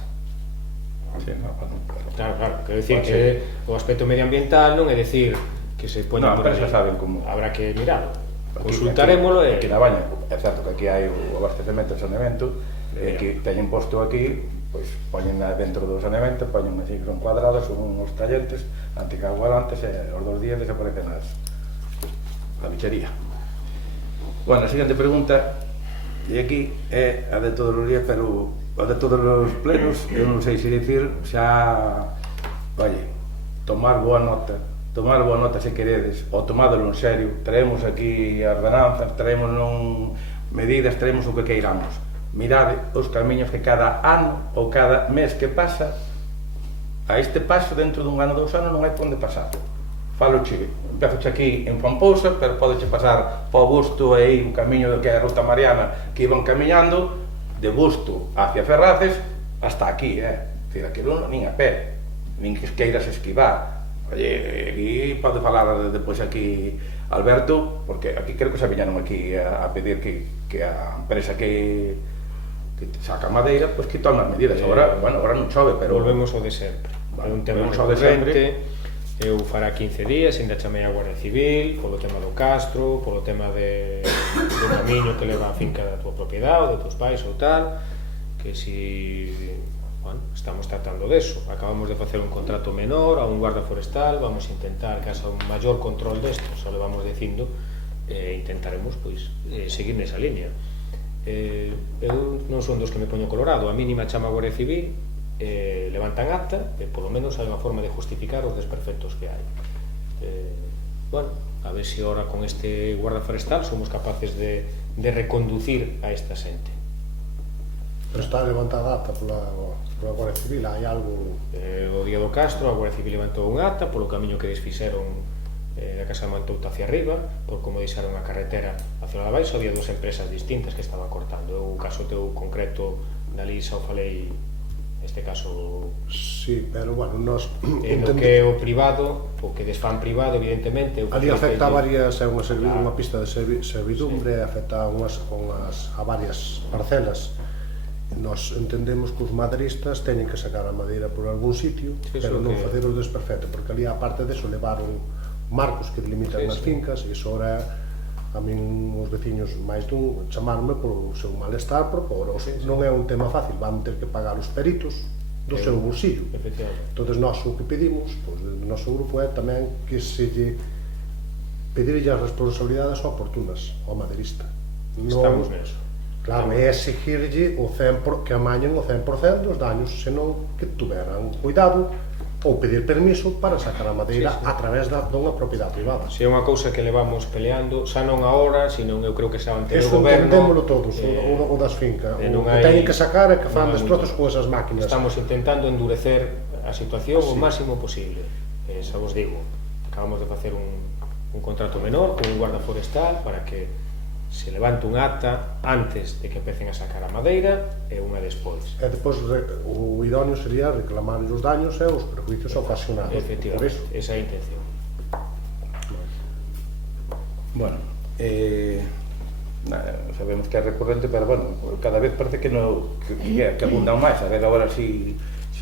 Claro, quero dicir que o aspecto medioambiental non é dicir que se poña por aí. Non, pero xa saben como... Habrá que mirarlo. Consultarémolo e... Aquí na Baña, é certo que aquí hai o abastecemento e saneamento, e que teñen posto aquí, pois poñen dentro do saneamento, poñen así que son cuadrados, son uns talletes anticoagulantes e os 2 días desaparecen na bichería. Bueno, a seguinte pregunta, e aquí é a de todos os días, pero a de todos os plenos, eu non sei se dicir, xa, tomar boa nota se queredes, ou tomádelo en serio, traemos aquí as ordenanzas, traemos medidas, traemos o que queiramos. Mirade os camiños que cada ano ou cada mes que pasa, a este paso dentro dun ano, 2 anos, non hai por onde pasar. Faloche, empezoche aquí en Pampousa, pero podeche pasar para o Busto e aí un camiño que é a Ruta Mariana, que iban camiñando de Busto hacia Ferraces hasta aquí, Dicir, aquilo nin a pé, nin que queiras esquivar. Oye, aquí pode falar depois aquí Alberto, porque aquí creo que se viñaron aquí a pedir que a empresa que saca madeira, pois que tome as medidas. Agora non chove, pero... Volvemos ao de sempre. É un tema recorrente, eu fará 15 días, ainda chamei a Guardia Civil, polo tema do Castro, polo tema do camiño que leva a finca da tua propiedade, ou de tus pais ou tal, que si... estamos tratando deso. Acabamos de facer un contrato menor a un guarda forestal, vamos a intentar que haxa un maior control desto, xa lo vamos dicindo, e intentaremos seguir nesa línea. Eu non son dos que me poño colorado, a mínima chama a Guardia Civil, levantan acta, e polo menos hai unha forma de justificar os desperfectos que hai. A ver se ora con este guarda forestal somos capaces de reconducir a esta xente. Pero está levantada acta pola Guardia Civil, hai algo... O día do Castro, a Guardia Civil levantou un acta polo camiño que desfixeron da Casa de Mantouta hacia arriba, por como deixaron a carretera hacia lá abaixo. Había 2 empresas distintas que estaban cortando. O caso teu concreto, dali xa o falei, neste caso... Sí, pero, bueno, nos... No que é o privado, o que desfán privado, evidentemente... Ali afecta a varias, é unha pista de servidumbre, afecta a varias parcelas. Nos entendemos que os madeiristas teñen que sacar a madeira por algún sitio, pero non facer os desperfectos, porque ali, aparte deso, levaron marcos que delimitan as fincas, e iso ora a min os veciños máis dun chamarme por o seu malestar, porque non é un tema fácil, van ter que pagar os peritos do seu bolsillo. Entón, nós o que pedimos, do noso grupo, é tamén que se lle pedirlle as responsabilidades oportunas ao madeirista. Estamos neso. Claro, é exigirlle que amañen o 100% dos daños, senón que tuveran cuidado ou pedir permiso para sacar a madeira a través dunha propiedade privada. Se é unha cousa que levamos peleando, xa non agora, sino eu creo que xa ante o Eso goberno. entendémolo todos, o das fincas. O que teñen que sacar é que fan destrozos con esas máquinas. Estamos intentando endurecer a situación o máximo posible. Xa vos digo, acabamos de facer un contrato menor con un guarda forestal para que se levante un acta antes de que empecen a sacar a madeira e unha despois. E depois o idóneo sería reclamar os daños e os perjuicios ocasionados. Efectivamente, esa é a intención. Bueno, sabemos que é recurrente, pero bueno, cada vez parece que abundan máis. A ver agora si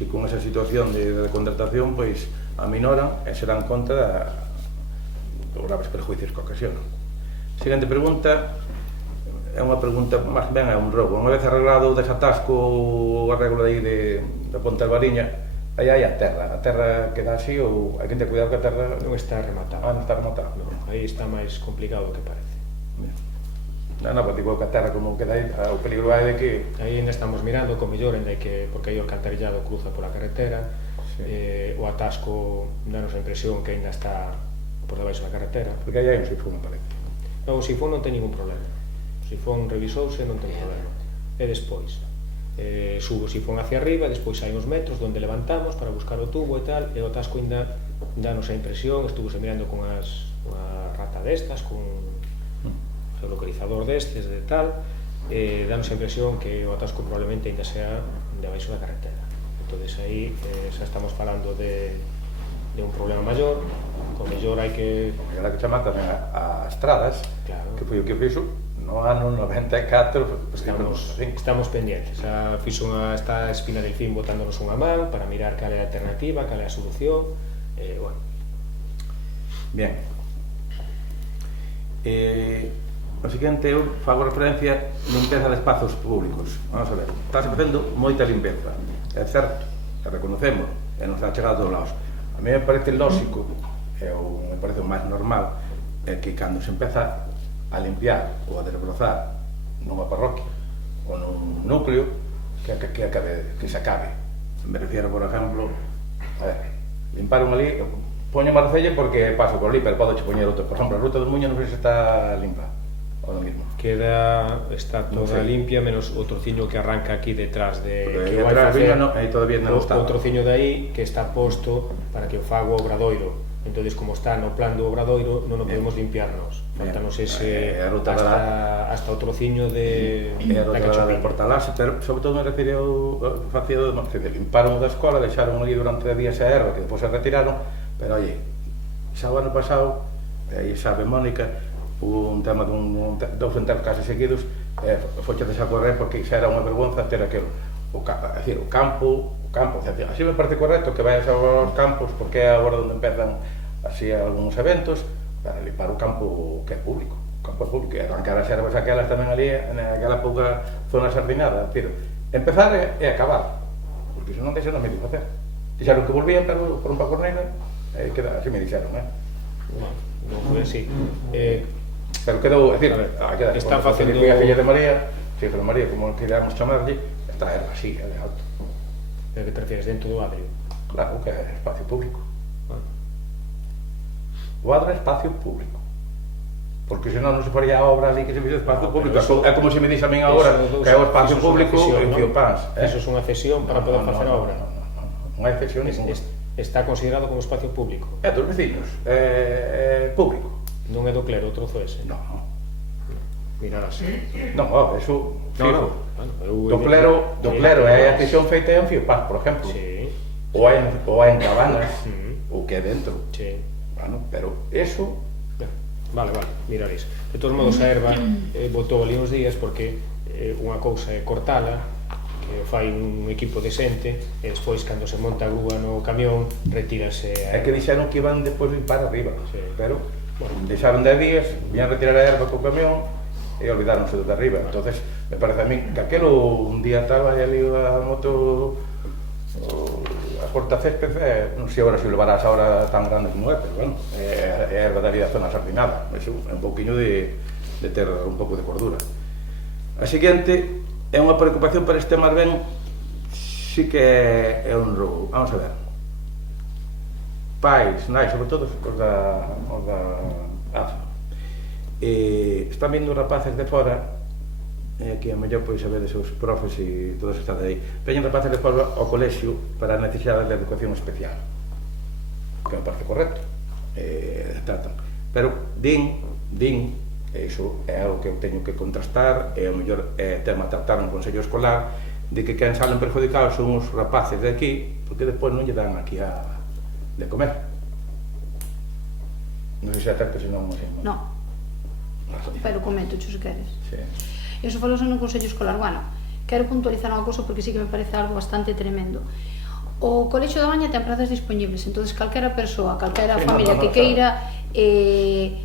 con esa situación de contratación pois aminoran e se dan conta dos graves perjuicios que ocasionan. Seguinte pregunta é unha pregunta, máis ben é un robo. Unha vez arreglado o desatasco o arreglo aí de Ponte Alvariña, aí hai a terra queda así ou hai que ter cuidado que a terra non está rematada. Non está rematada. No, aí está máis complicado do que parece. Pues digo que a terra como queda aí, o peligro é de que... Aí ainda estamos mirando con mellor, porque aí o alcantarillado cruza pola carretera, o atasco danos a impresión que ainda está por debaixo da carretera. Porque aí hai un sifón, parece. Non, o sifón non ten ningún problema. O sifón revisouse, non ten problema. E despois, subo o sifón hacia arriba, despois hai uns metros onde levantamos para buscar o tubo e tal, e o atasco ainda danos a impresión, estuvose mirando con unha rata destas, con o localizador destes, de tal, danos a impresión que o atasco probablemente ainda sea debaixo da carretera. Entón, aí xa estamos falando de un problema maior, con mellor hai que... Era que chama tamén a estradas, que foi o que fixo no ano 94, estamos pendientes. Está Espina del Fin botándonos unha man para mirar cal é a alternativa, cal é a solución. Bueno. Bien. O seguinte, eu fago referencia a limpeza de espazos públicos. Vamos a ver, está facendo moita limpeza. É certo, que reconocemos, e non está chegado a todos lados. A mí me parece lógico, me parece o máis normal, é que cando se empeza a limpiar ou a desbrozar nunha parroquia ou nun núcleo, que se acabe. Me refiero, por exemplo, a ver, limparon ali, poño Marcella porque paso por ali, pero podo poñer outro. Por exemplo, a Ruta do Muño non sei se está limpa, ou lo mismo. Está toda limpia, menos o trociño que arranca aquí detrás de... Que vai facer, aí todavía non está. O trociño de aí que está posto para que o faga o Obradoiro. Entón, como está no plan do Obradoiro, non o podemos limpiarnos. Faltanos ese hasta o trociño de da Cachopín. Pero sobre todo me refiro ao facido de limparon da escola, deixaron ali durante días a erva, que depois se retiraron, pero oye, xa o ano pasado, aí sabe Mónica, un tema dous enteros case seguidos, foche deixar correr porque xa era unha vergonza ter aquilo. O campo, así me parece correcto que vayas aos campos, porque é agora onde empezan así algúns eventos, para limpar o campo que é público, e arrancar as ervas aquelas tamén ali, naquela pouca zona sardinada. Empezar e acabar, porque se non deixan medio facer. Dixeron que volvían, pero por un pa corneira, así me dixeron, non foi así. Pero quedou, está facendo... A filla de María, Xefe de María, como queramos chamarlle, está así, de alto. Pero que te refieres, dentro do adrio? Claro, que é espacio público. O adro é espacio público. Porque senón non se faría a obra ali que se fixe espacio público. É como se me dixe a min agora que é o espacio público e o pans. Eso é unha cesión para poder facer a obra. Non hai cesión ninguna. Está considerado como espacio público. É dos vecinos, é público. Non é do clero, o trozo ese? Non. Mirarás. Non, eso fijo. Do clero é a cesión feita en Fiopaz, por exemplo. Ou en Cabanas, o que é dentro. Pero eso... Vale, miraréis. De todos modos, a erva botou ali uns días porque unha cousa é cortala, que fai un equipo decente, e despois, cando se monta a grúa no camión, retírase a erva. É que dixeron que iban despois limpar arriba, pero deixaron 10 días, viñan retirar a erva co camión e olvidáronse de arriba. Entonces, me parece a mí que aquelo un día tal vai ali a moto a corta césped, non sei agora se o levarás ahora tan grande como é, pero bueno, é erva da vida zona sardinada, é un pouquinho de ter un pouco de cordura. A seguinte é unha preocupación para este mar ben, sí que é un robo. Vamos a ver, pais, nais, sobre todo os da AFA, están vindo rapaces de fora, que a mellor pois saber os profes e todos están aí, veñen rapaces de fora ao colexio para a necesidade de educación especial, que me parece correcto, tratan, pero din, iso é o que eu teño que contrastar, e o mellor é tema a tratar no Consello Escolar, de que quen salen perjudicados son os rapaces de aquí, porque despois non lle dan aquí de comer. Non sei se é certo, se non, non, pero comento, se queres. Sí. Iso falou no Consello Escolar. Bueno, quero puntualizar unha cousa porque sí que me parece algo bastante tremendo. O Colexio da Baña ten prazas disponibles, entonces calquera persoa, calquera familia que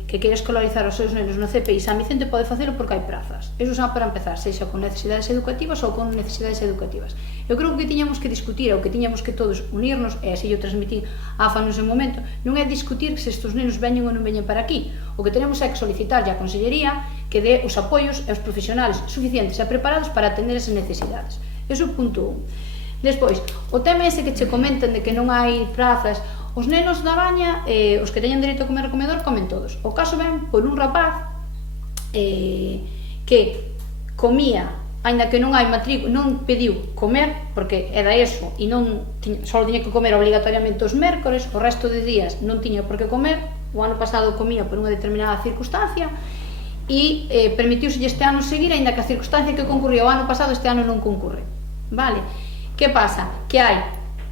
queira escolarizar os seus nenos no CPI San Vicente pode facelo porque hai prazas. Eso xa para empezar, sexa con necesidades educativas ou con necesidades educativas. Eu creo que tiñamos que discutir, ou que tiñamos que todos unirnos, e así eu transmití a AFA no seu momento, non é discutir se estes nenos veñen ou non veñen para aquí. O que tenemos é que solicitar a Consellería que dé os apoios e os profesionales suficientes e preparados para atender esas necesidades. Eso é o punto 1. Despois, o tema ese que che comentan de que non hai prazas, os nenos da Baña, os que teñen dereito a comer ao comedor, comen todos. O caso ven por un rapaz que comía, aínda que non hai matrícula, non pediu comer, porque era eso, e só tiña que comer obligatoriamente os mércores, o resto de días non tiña por que comer. O ano pasado comía por unha determinada circunstancia, e permitiuse este ano seguir, aínda que a circunstancia que concurría o ano pasado este ano non concurre. Vale? Que pasa? Que hai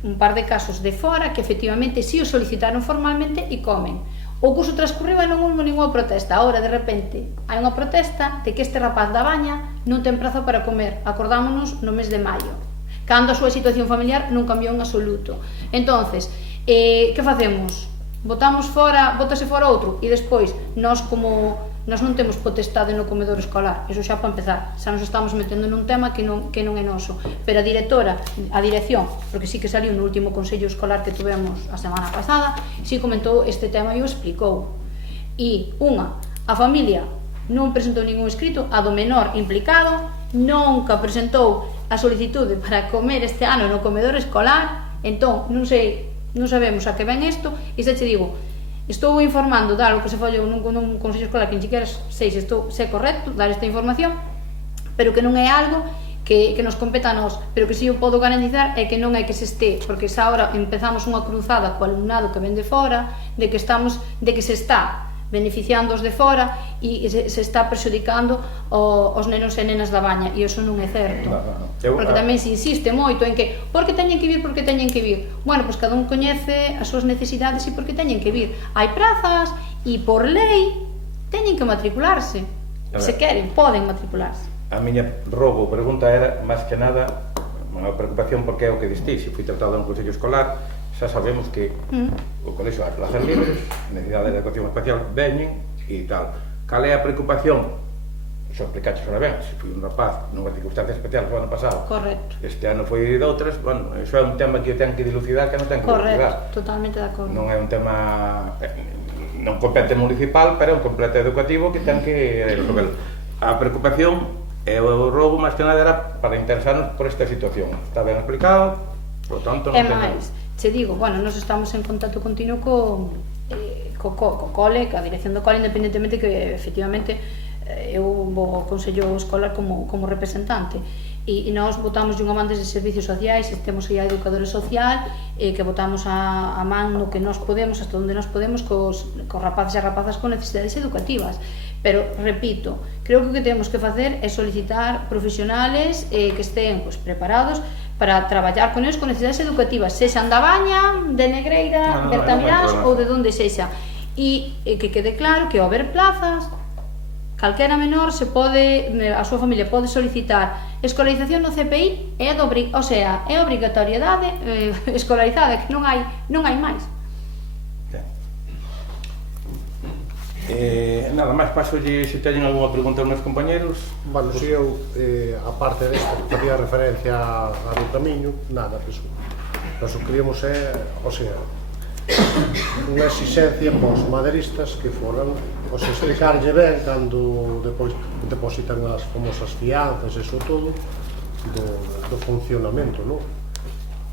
un par de casos de fora que efectivamente si o solicitaron formalmente e comen. O curso transcurriu e non houve ninguna protesta. Agora, de repente, hai unha protesta de que este rapaz da Baña non ten prazo para comer. Acordámonos no mes de maio, cando a súa situación familiar non cambiou en absoluto. Entonces, que facemos? Botamos fora, bótase fora outro, e despois, nós non temos potestade no comedor escolar, iso xa para empezar, xa nos estamos metendo nun tema que non é noso, pero a dirección, porque sí que saliu no último Consello Escolar que tuvemos a semana pasada, sí comentou este tema e o explicou. E a familia non presentou ningún escrito, a do menor implicado nunca presentou a solicitude para comer este ano no comedor escolar, entón non sabemos a que ven isto, e xa che digo, estou informando de algo que se falou nun Consello Escolar que ni siquiera sei se é correcto dar esta información, pero que non é algo que nos competa a nós, pero que si eu podo garantizar é que non é que se este, porque xa agora empezamos unha cruzada co alumnado que ven de fora, de que se está beneficiando os de fora e se está perxudicando os nenos e nenas da Baña, e iso non é certo. Porque tamén se insiste moito en que porque teñen que vir. Bueno, pois cada un coñece as súas necesidades e porque teñen que vir. Hai prazas e por lei teñen que matricularse. Se queren, poden matricularse. A miña pregunta era, máis que nada, unha preocupación porque é o que distí, se fui tratado en un Consello Escolar, xa sabemos que o colexo hai plazas libres, necesidade de educación especial veñen e tal. Cal é a preocupación? Xa explicaches ora ben, se foi un rapaz nunha circunstancia especial o ano pasado. Correcto. Este ano foi de outras, bueno, iso é un tema que ten que dilucidar, que non ten que dilucidar. Correcto, totalmente de acordo. Non é un tema, non compete municipal, pero é un completo educativo que ten que resolver. A preocupación e o roubo máis que nada era para interesarnos por esta situación. Está ben explicado, por tanto non ten... Che digo, bueno, nos estamos en contacto continuo co cole, ca dirección do cole, independentemente que efectivamente eu vou ao Consello Escolar como representante, e nós votamos unha man desde servicios sociais, temos aí a educadora social, que votamos a man no que nós podemos, hasta onde nós podemos, cos rapaces e rapazas con necesidades educativas. Pero, repito, creo que o que temos que facer é solicitar profesionales que estén preparados para traballar con eles con necesidades educativas, sexan da Baña, de Negreira, de Bertamirás ou de donde sexa, e que quede claro que ao haber plazas, calquera menor a súa familia pode solicitar escolarización no CPI, é obrigatoriedade escolarizada, que non hai máis. Nada máis, pasolle se teñen algunha pregunta aos meus compañeros. Bueno, se eu, a parte desta, facía referencia a do camiño, nada, que eso queríamos unha exigencia pos maderistas que foran explicarlle ben cando depois depositan as famosas fianzas, eso todo do funcionamento, non?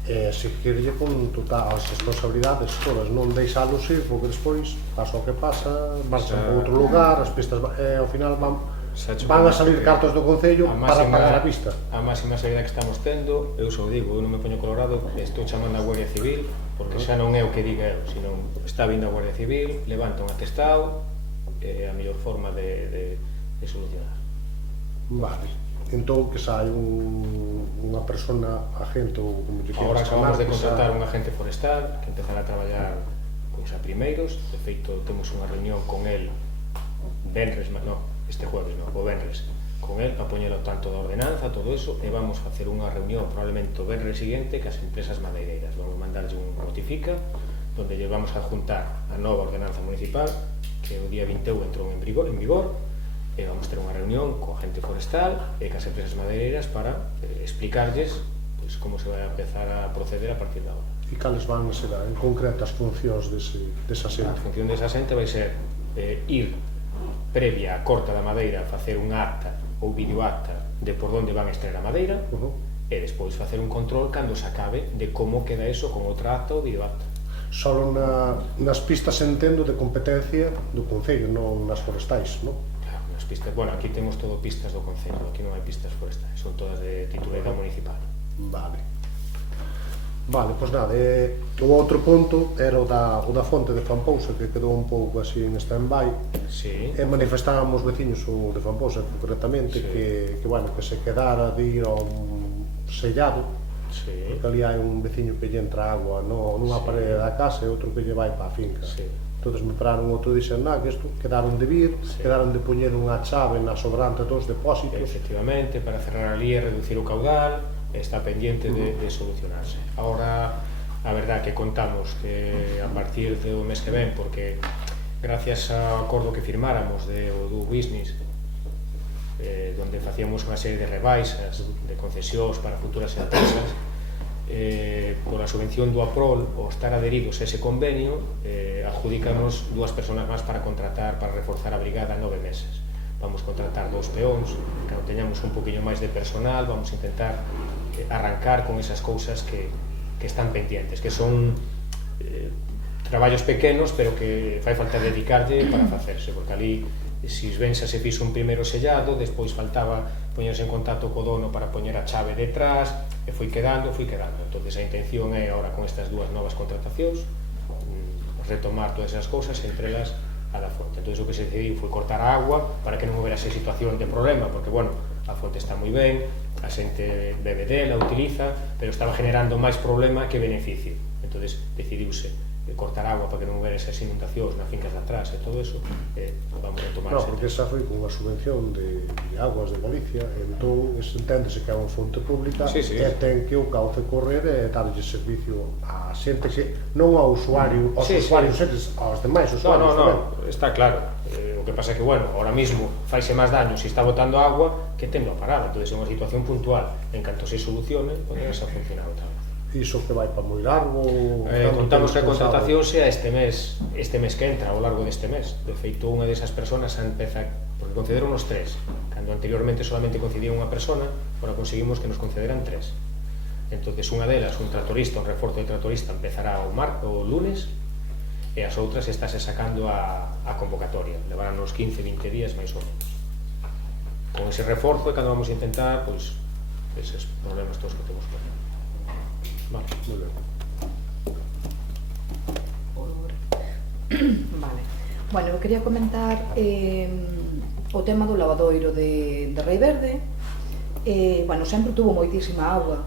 e exigirlle con total as responsabilidades todas, non deixalos ir, porque despois pasa o que pasa, marchan para outro lugar, as pistas ao final van a salir cartos do Concello para pagar a pista. A máxima seriedade que estamos tendo, eu só digo, eu non me poño colorado, estou chamando a Guardia Civil, porque xa non é o que diga eu, sino está vindo a Guardia Civil, levanta un atestado, é a mellor forma de solucionar. Vale. Entón, que sai unha persona, agente ou como te Agora queres chamar, acabamos de contratar un agente forestal que empezará a traballar pois a primeiros. De feito, temos unha reunión con el venres, este jueves, o venres, con el para poñelo tanto da ordenanza, todo eso, e vamos a facer unha reunión probablemente o venres siguiente que as empresas madeireiras. Vamos a mandarles un notifica donde lle vamos a juntar a nova ordenanza municipal que o día 21 entrou en vigor, e vamos ter unha reunión co agente forestal e cas empresas madeireiras para explicarlles como se vai a empezar a proceder a partir de agora. E cales van a ser en concreto as funcións desa xente? A función desa xente vai ser ir previa a corta da madeira, facer unha acta ou videoacta de por onde van a extraer a madeira, e despois facer un control cando se acabe de como queda eso con outra acta ou videoacta. Solo nas pistas, entendo, de competencia do Concello, non nas forestais, non? As pistas, bueno, aquí temos todo pistas do Concello, aquí non hai pistas forestais, son todas de titularidade municipal. Vale, pois nada, o outro punto era o da fonte de Fampousa, que quedou un pouco así en stand-by, e manifestábamos veciños o de Fampousa concretamente que se quedara de ir a un sellado, porque ali hai un veciño que lle entra agua nunha parede da casa e outro que lle vai para a finca. Entonces me pararon outro e dixen, que isto quedaron de vir, quedaron de poñer unha chave na sobrante dos depósitos. Efectivamente, para cerrar ali e reducir o caudal, está pendiente de solucionarse. Ahora, a verdad que contamos que a partir do mes que ven, porque gracias ao acordo que firmáramos do business, donde facíamos unha serie de rebaixas, de concesións para futuras empresas, pola subvención do APROL, o estar adheridos a ese convenio, adjudícanos 2 personas máis para contratar, para reforzar a brigada 9 meses. Vamos contratar 2 peóns, cando teñamos un poquinho máis de personal, vamos a intentar arrancar con esas cousas que están pendientes, que son traballos pequenos, pero que fai falta dedicarlle para facerse, porque ali, se ben xa se fixo un primeiro sellado, despois faltaba poñerse en contacto co dono para poñer a chave detrás, e foi quedando. Entón, a intención é, agora, con estas 2 novas contratacións, retomar todas esas cousas, entre elas a da fonte. Entón, o que se decidiu foi cortar a agua para que non houbera esa situación de problema, porque, bueno, a fonte está moi ben, a xente bebe dela, utiliza, pero estaba generando máis problema que beneficio. Entón, decidiuse cortar agua para que non houbera esas inundacións nas fincas de atrás e todo eso, vamos a tomar. Non, porque esa foi con unha subvención de aguas de Galicia, entón enténdese que é unha fonte pública e ten que o cauce correr e darlle servicio á xente que non ao usuario, aos usuarios, aos demais usuarios. Non, está claro. O que pasa é que, bueno, ahora mismo faise máis daño se está botando agua que tendo a parada, entón é unha situación puntual. En canto se solucione, poderás a funcionar outra vez. Iso que vai para moi largo? Contamos que a contratación sea este mes que entra, ao largo deste mes. De feito, unha desas persoas empeza, porque concederon os 3, cando anteriormente solamente concedían unha persona, agora conseguimos que nos concederan 3. Entón, unha delas, un tratorista, un reforzo de tratorista, empezará o lunes, e as outras estáse sacando a convocatoria, levarán uns 15-20 días máis ou menos. Con ese reforzo é cando vamos a intentar, pois, eses problemas todos que temos por aí. Vale, moi ben. Vale. Bueno, eu quería comentar o tema do lavadoiro de Rei Verde. Bueno, sempre tuvo moitísima auga.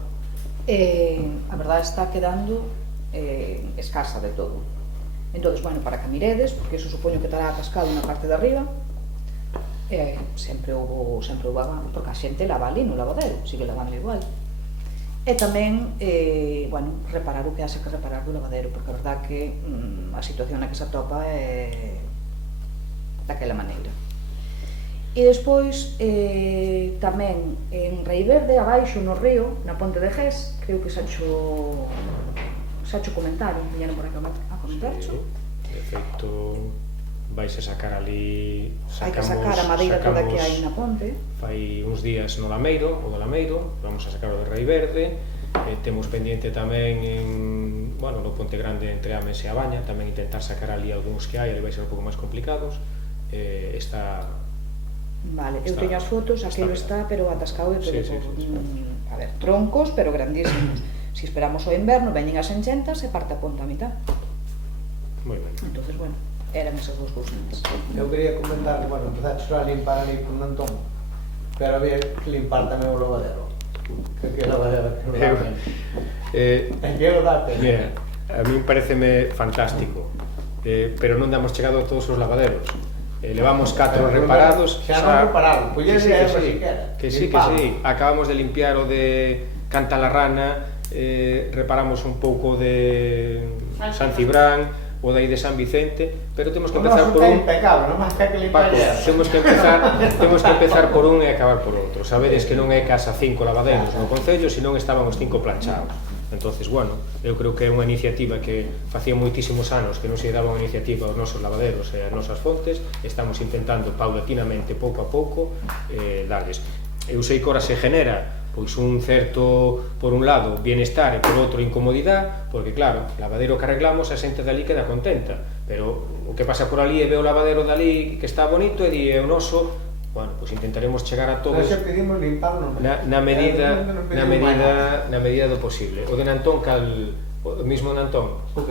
A verdade está quedando escasa de todo. Entón, bueno, para que miredes, porque iso supoño que estará atascado na parte de arriba, sempre houve auga, porque a xente lava ali no lavadero, sigue lavando igual. E tamén, bueno, reparar o que haxe que reparar do lavadero, porque a verdad que a situación na que se atopa é daquela maneira. E despois, tamén, en Rei Verde, abaixo no río, na ponte de Gés, creo que xa cho comentaron, viñeron por aquí a comentarcho. De feito, vais a sacar ali, hai que sacar a madeira toda que hai na ponte. Fai uns días no Lameiro, o do Lameiro, vamos a sacar o de Rei Verde, temos pendiente tamén no Ponte Grande entre Ames e a Baña, tamén intentar sacar ali algúns que hai, ali vai ser un pouco máis complicados. Vale, eu teño as fotos, aquilo está, pero atascado de todo. A ver, troncos, pero grandísimos. Si esperamos o inverno, veñen as enchentas e parte a ponta a mitad. Moi ben. Entonces, bueno, eran esas dos cousas. Eu quería comentar que, empezaste a limpar ali con Antón, pero había que limpar tamén o lavadero. Que lavadero que lo dá pena. Mira, a mí pareceme fantástico, pero non damos chegado a todos os lavaderos. Levamos 4 reparados. Xa non repararon, pois xa era siquera. Que sí, acabamos de limpiar o de Cantalarrana, reparamos un pouco de San Cibrán, o dai de San Vicente, pero temos que empezar por un. Temos que empezar por un e acabar por outro. Sabedes que non é casa 5 lavaderos no concello, senón estaban os 5 planchados. Entonces, eu creo que é unha iniciativa que facía moitísimos anos que non se daba unha iniciativa aos nosos lavaderos e ás nosas fontes. Estamos intentando paulatinamente, pouco a pouco, darles. Eu sei que ora se genera pois un certo, por un lado, bienestar e por outro incomodidade, porque claro, o lavadero que arreglamos a xente dali queda contenta, pero o que pasa por ali e ve o lavadero dali que está bonito e di é o noso, pois intentaremos chegar a todos na medida do posible. O de Nantón, o mismo Nantón, o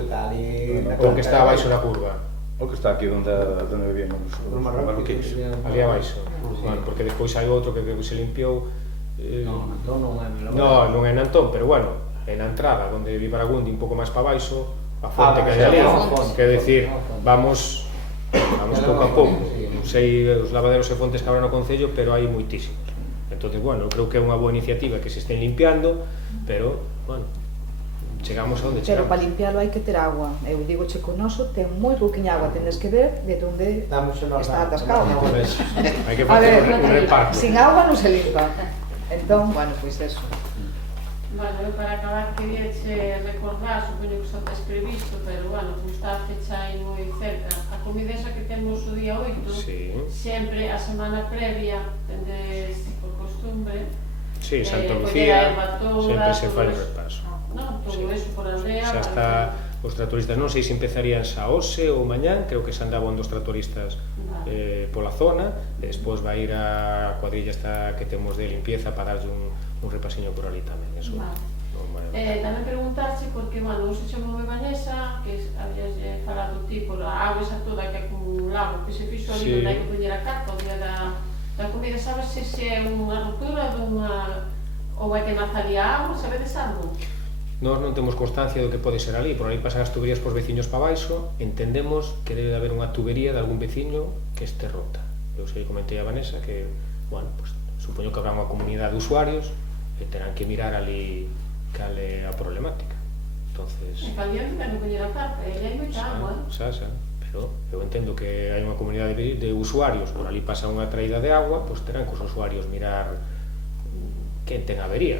que está abaixo na curva. O que está aquí onde vivíamos os marroquíes. Ali abaixo, porque despois hai outro que se limpiou. Nantón non é non é Nantón, pero é na entrada onde vi Baragundi un pouco máis para baixo, a fonte que hai ali, quer decir, vamos pouco a pouco. Non sei os lavaderos e fontes que habrá no concello, pero hai moitísimos. Entonces, creo que é unha boa iniciativa que se estén limpiando, pero, chegamos a onde chegamos. Pero para limpialo hai que ter agua. Eu digo, checo noso, ten moi pouquiña agua, tendes que ver de onde está atascado. Hai que facer un reparto. Sin agua non se limpa. Entón, pois eso. Eu para acabar quería recordar, supoño que xa tes previsto, pero, como está a fecha aí moi cerca, a comida esa que temos o día 8, sempre a semana previa, tendes por costumbre, Santa Lucía, sempre se fai o repaso. Todo eso por aldea. Xa está os tractoristas, non sei se empezarían xa hoxe ou mañán, creo que xa andaban dos tractoristas pola zona, despois vai ir a cuadrilla esta que temos de limpieza para darlle un repasiño por ali tamén. Tamén preguntarse, porque, non se chamou moi Vanessa, que habías falado ti por a auga esa toda que acumulaba, que se fixo ali onde hai que poñer a carta, o día da comida, sabes se é unha ruptura ou é que nazaría agua, sabedes algo? Nós non temos constancia do que pode ser ali, por ali pasan as tuberías pos veciños para baixo, entendemos que debe haber unha tubería de algún veciño que este rota. Eu sei, comentei a Vanessa que, supoño que habrá unha comunidade de usuarios e terán que mirar ali cal é a problemática. E caldía non poñer a carta, e hai moita agua, pero eu entendo que hai unha comunidade de usuarios, por ali pasa unha traída de agua, pois terán que os usuarios mirar quen ten avería,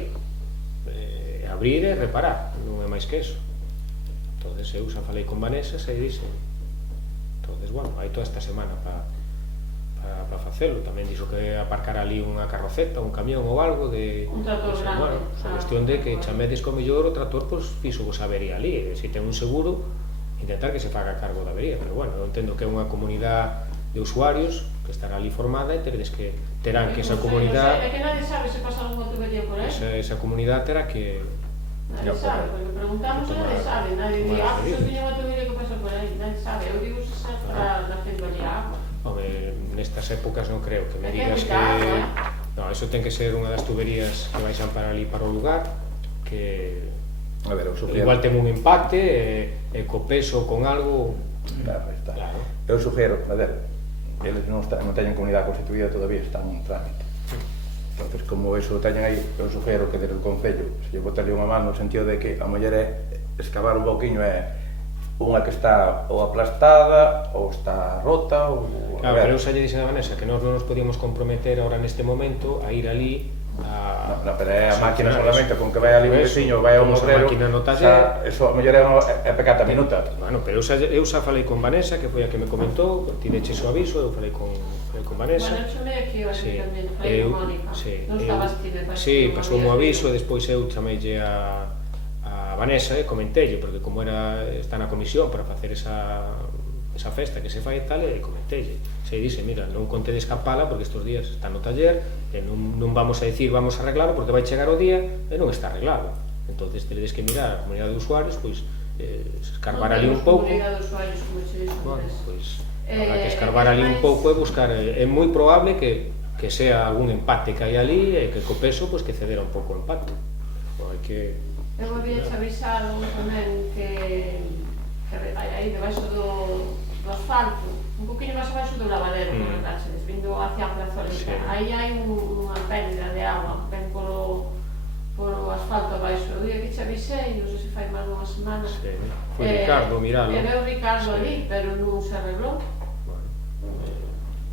abrir e reparar, non é máis que eso. Entonces eu xa falei con Vanessa e dixe, entonces, hai toda esta semana para facelo. Tamén dixo que aparcar ali unha carroceta, un camión ou algo de un trator grande. A cuestión de que chamedes co mellor o trator fixo vos avería ali, se ten un seguro, intentar que se faga cargo da avería, pero eu entendo que é unha comunidade de usuarios que estará ali formada e terán que esa comunidade... É que nadie sabe se pasa unha tubería por aí. Esa comunidade terá que... Nadie sabe, porque preguntamos e nadie sabe, nadie di, se tiña unha tubería que pasa por aí, nadie sabe. Eu digo se xa estará nacendo ali agua. Nestas épocas non creo que me digas que... Non, eso ten que ser unha das tuberías que baixan para ali para o lugar, que... Igual ten un impacte e co peso con algo... Claro. Eu sugiero, eles non teñen comunidade constituída todavía, están en trámite. Entonces, como eso teñen aí, eu sugiero que desde o Concello se lle botarlle unha mano no sentido de que a muller é excavar un pouquiño unha que está ou aplastada ou está rota ou... Claro, pero eu xa lle dixen a Vanessa que nós non nos podíamos comprometer ahora neste momento a ir ali pero é a máquina solamente con que vai ali un veciño, vai a un obrero, eso a mellor é pecata minuta. Bueno, pero eu xa falei con Vanessa, que foi a que me comentou, ti deches o aviso, eu falei con Vanessa. Bueno, eu chamei aquí o ayuntamiento, falei con Mónica, non estabas ti de Sí, pasou o aviso, e despois eu chameille a Vanessa e comentelle, porque como está na comisión para facer esa festa que se fai e tal, e comentelle. Se dice, mira, non contedes capala porque estes días está no taller e non vamos a dicir vamos a arreglarlo porque vai chegar o día e non está arreglado. Entonces tedes que mirar a comunidade de usuarios, pois escarbar ali un pouco. Comunidade de usuarios, como se dice. Bueno, pois habrá que escarbar ali un pouco e buscar. É moi probable que sea algún empate que hai ali e que co peso pois que cedera un pouco o empate. Hai que eu había avisado tamén que aí debaixo do asfalto, un poquinho máis abaixo do lavadero, vindo hacia a plazoleta, aí hai unha pérdida de agua, ven polo asfalto abaixo. O día que che avisei, non sei se fai máis unha semana, foi Ricardo, miralo. E veo Ricardo ali, pero non se arreglou.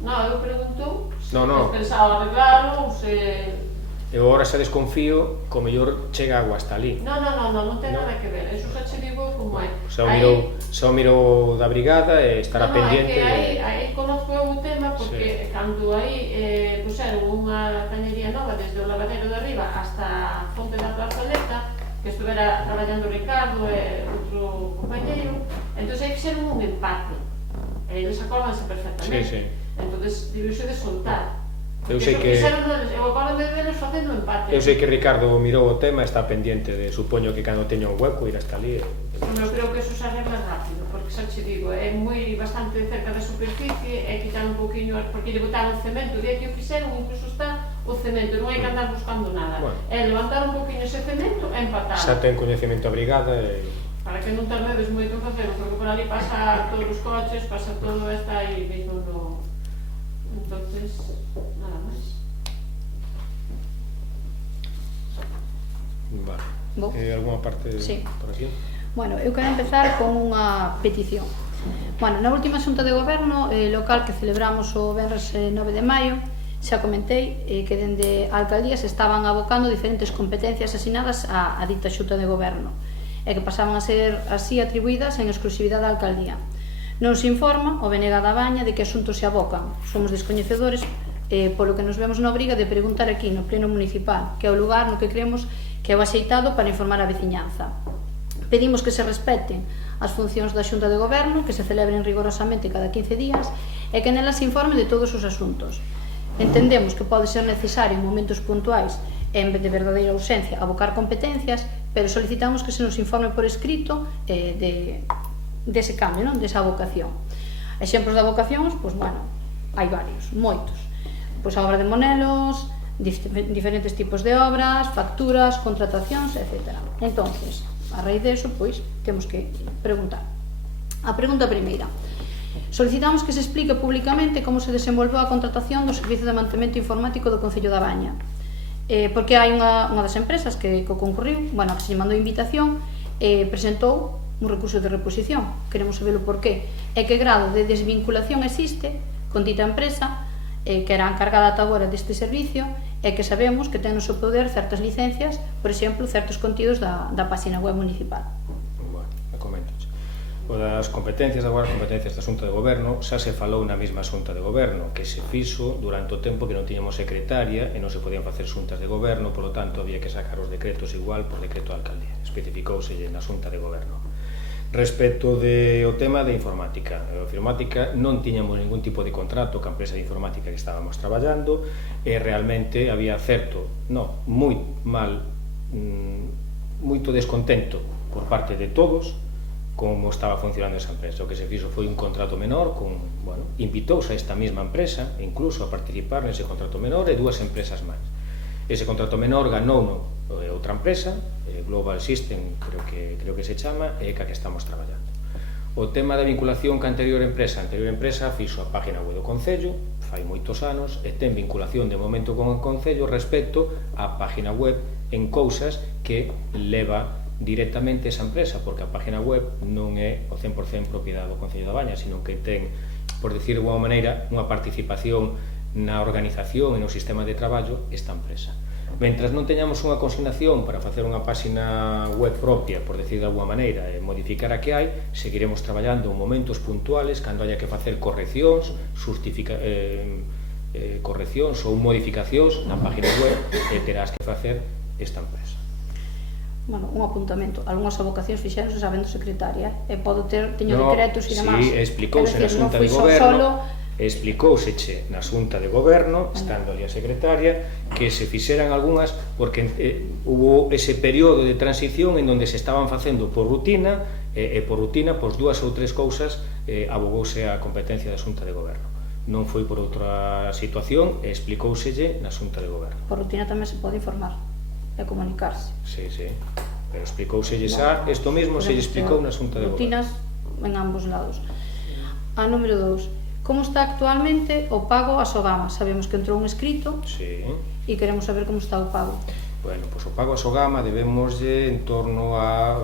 Non, eu pregunto se pensaba arreglalo ou se... Eu agora xa desconfío que o mellor chega agua hasta ali. Non ten nada que ver, eso xa che digo como é. Xa o mirou da brigada e estará pendiente. Aí conozco eu o tema porque cando aí puseron unha cañería nova desde o lavadero de arriba hasta a fonte da plazoleta, que estuvera traballando Ricardo e outro compañeiro, entón aí fixeron un empate, e eles acórdanse perfectamente. Entón debiuse de soltar. Eu sei que Ricardo mirou o tema e está pendiente de, supoño que cando teña un hueco ir hasta ali. Eu creo que eso se arregla rápido, porque xa che digo, é bastante cerca da superficie, é quitar un poquinho, porque lle botaron cemento, o día que o fixeron incluso está o cemento, non hai que andar buscando nada. É levantar un poquinho ese cemento e empatar. Xa ten coñecemento a brigada e... Para que non tardedes moito en facelo, porque por ali pasa todos os coches, pasa todo, está aí mesmo no... Entonces, nada máis. Vale. Alguna parte por aquí? Bueno, eu quero empezar con unha petición. Bueno, na última xunta de goberno local que celebramos o venres 9 de maio, xa comentei que dende a alcaldía se estaban abocando diferentes competencias asignadas a dita xunta de goberno e que pasaban a ser así atribuídas en exclusividade da alcaldía. Non se informa o BNG da Baña de que asuntos se abocan. Somos descoñecedores polo que nos vemos na obriga de preguntar aquí no pleno municipal, que é o lugar no que creemos que é o axeitado para informar a veciñanza. Pedimos que se respeten as funcións da Xunta de Goberno, que se celebren rigorosamente cada 15 días e que nelas se informe de todos os asuntos. Entendemos que pode ser necesario en momentos puntuais e en vez de verdadeira ausencia abocar competencias, pero solicitamos que se nos informe por escrito dese cambio, desa vocación. Exemplos de vocacións, pois, bueno, hai varios, moitos. Pois a obra de Monelos, diferentes tipos de obras, facturas, contratacións, etc. Entonces, a raíz de eso, pois, temos que preguntar. A pregunta primeira. Solicitamos que se explique públicamente como se desenvolveu a contratación do Servicio de Mantemento Informático do Concello da Baña. Porque hai unha das empresas que concurriu, bueno, que se lle mandou invitación, presentou un recurso de reposición. Queremos saber o porqué e que grado de desvinculación existe con dita empresa que era encargada ata agora deste servicio e que sabemos que ten no seu poder certas licencias, por exemplo, certos contidos da página web municipal. Bueno, me comentas. O das competencias, agora as competencias da Xunta de Goberno, xa se falou na mesma Xunta de Goberno, que se fixo durante o tempo que non tiñamos secretaria e non se podían facer xuntas de goberno, polo tanto, había que sacar os decretos igual por decreto de alcaldía. Especificouselle na Xunta de Goberno. Respecto do tema de informática, a informática non tiñamos ningún tipo de contrato ca empresa de informática que estábamos traballando e realmente había moito descontento por parte de todos como estaba funcionando esa empresa. O que se fixo foi un contrato menor invitouse a esta mesma empresa incluso a participar nese contrato menor e dúas empresas máis. Ese contrato menor ganouno outra empresa, Global System, creo que se chama, e ca que estamos traballando. O tema da vinculación ca anterior empresa fixo a página web do Concello, fai moitos anos, e ten vinculación de momento con o Concello respecto á página web en cousas que leva directamente esa empresa, porque a página web non é o 100% propiedade do Concello da Baña, sino que ten, por decir de alguma maneira, unha participación na organización e no sistema de traballo esta empresa. Mentras non teñamos unha consignación para facer unha páxina web propia, por decir de alguma maneira, e modificar a que hai, seguiremos traballando en momentos puntuales cando haya que facer correccións, correccións ou modificacións na página web e terás que facer esta empresa. Bueno, un apuntamento. Algúnas abocacións fixéronse sabendo secretaria, e teño decretos e demás. Si, explicouse na Xunta de Goberno, explicouseche na Xunta de Goberno, estando ali a secretaria, que se fixeran algunhas, porque hubo ese período de transición en onde se estaban facendo por rutina, e por rutina, pois 2 ou 3 cousas abogouse a competencia da Xunta de Goberno. Non foi por outra situación, e explicouselle na Xunta de Goberno. Por rutina tamén se pode informar e comunicarse. Sí, pero explicouselle xa, isto mesmo se lle explicou na Xunta de Goberno. Rutinas en ambos lados. A número 2. Como está actualmente o pago a Sogama? Sabemos que entrou un escrito e queremos saber como está o pago. Bueno, pois o pago a Sogama debemoslle en torno a,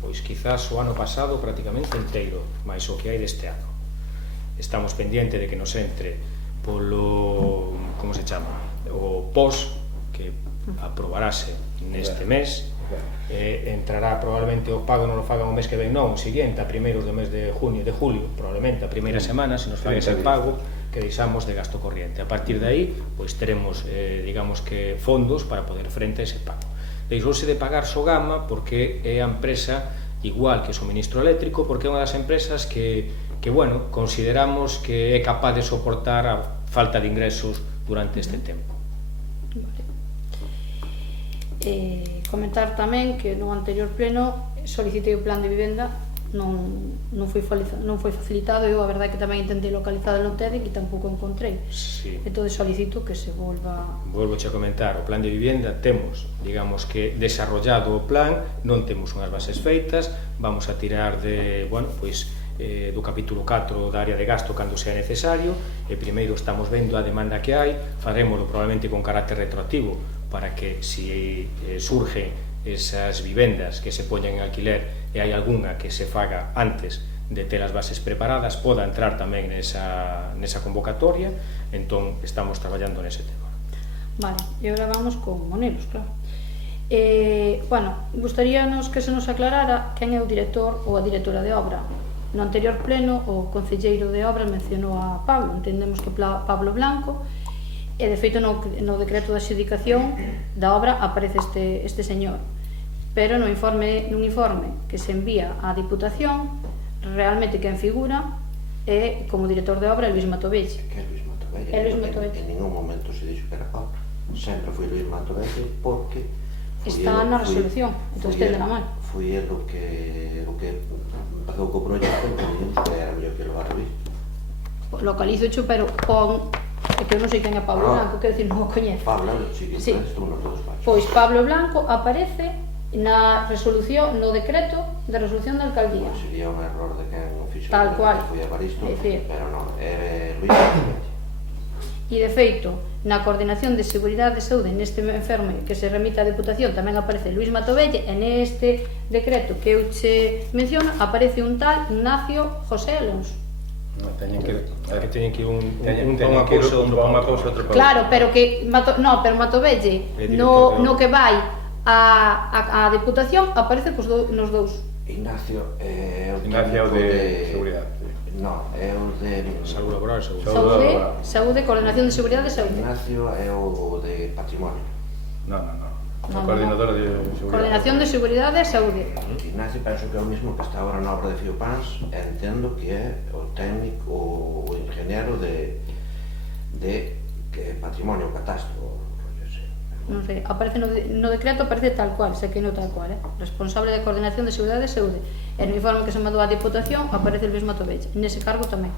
pois quizás o ano pasado prácticamente inteiro, máis o que hai deste ano. Estamos pendiente de que nos entre polo, como se chama, o POS que aprobarase neste mes. Entrará probablemente o pago, non o fagan o mes que ven, non, o seguinte, a primeiros do mes de junio, de julio, probablemente a primeira semana, se nos faga ese pago que deixamos de gasto corriente. A partir de aí, pois teremos, digamos que, fondos para poder frente a ese pago. Deixouse de pagar Sogama porque é a empresa igual que o suministro eléctrico, porque é unha das empresas que bueno, consideramos que é capaz de soportar a falta de ingresos durante este tempo. Comentar tamén que no anterior pleno solicitei o plan de vivenda, non foi facilitado. Eu a verdade que tamén intentei localizado no TEDIC e tampouco encontrei. Entón solicito que se volva... Volvoche a comentar, o plan de vivenda temos, digamos que desarrollado o plan, non temos unhas bases feitas, vamos a tirar de, bueno, pois do capítulo 4 da área de gasto cando sea necesario, e primeiro estamos vendo a demanda que hai, farémolo probablemente con carácter retroactivo para que si surgen esas vivendas que se poñen en alquiler e hai algunha que se faga antes de ter as bases preparadas, poda entrar tamén nesa convocatoria. Entón estamos traballando nese tema. Vale, e agora vamos con Monelos, claro. Bueno, gustaríanos que se nos aclarara quen é o director ou a directora de obra. No anterior pleno o concelleiro de obra mencionou a Pablo, entendemos que Pablo Blanco, e de feito no decreto de adxudicación da obra aparece este señor, pero no informe que se envía á Diputación realmente quen figura é como director de obra Luís Matovelle. Que é Luís Matovelle? En ningún momento se dixo que era Pablo, sempre foi Luís Matovelle porque está na resolución, entón estende na man. Foi el o que empezou co proxecto, entendimos que era mellor que lo a Luís. Localizo xo, pero pon... É que eu non sei quen é Pablo Blanco, quero dicir, non o coñezo. Pablo, sí, estou nos todos baixos. Pois Pablo Blanco aparece na resolución, no decreto de resolución da alcaldía. Sería un error de quen o fixo. Tal cual. Foi Evaristo, pero non, é Luís Matovelle. E de feito, na coordinación de seguridade de saúde neste enferme que se remite á Deputación tamén aparece Luís Matovelle, e neste decreto que eu che menciono aparece un tal Ignacio José Alonso. Teñen que ir unha cousa outra. Claro, pero que Matovelle no que vai a Deputación aparece nos dous. Ignacio é o de seguridade. Non, é o de Saúde Laboral, Saúde, Coordinación de Seguridade e Saúde. Ignacio é o de Patrimonio. Non. Coordinadora de Seguridade. Coordinación de Seguridade e Saúde. Ignacio penso que é o mismo que está agora na obra de Fiopans, entendo que é o técnico, o ingeniero de Patrimonio, Catastro. Non sei, aparece no decreto, aparece tal cual, sei que non tal cual, responsable de Coordinación de Seguridade e Saúde. E no informe que se mandou á Diputación aparece Luís Matovelle, nese cargo tamén.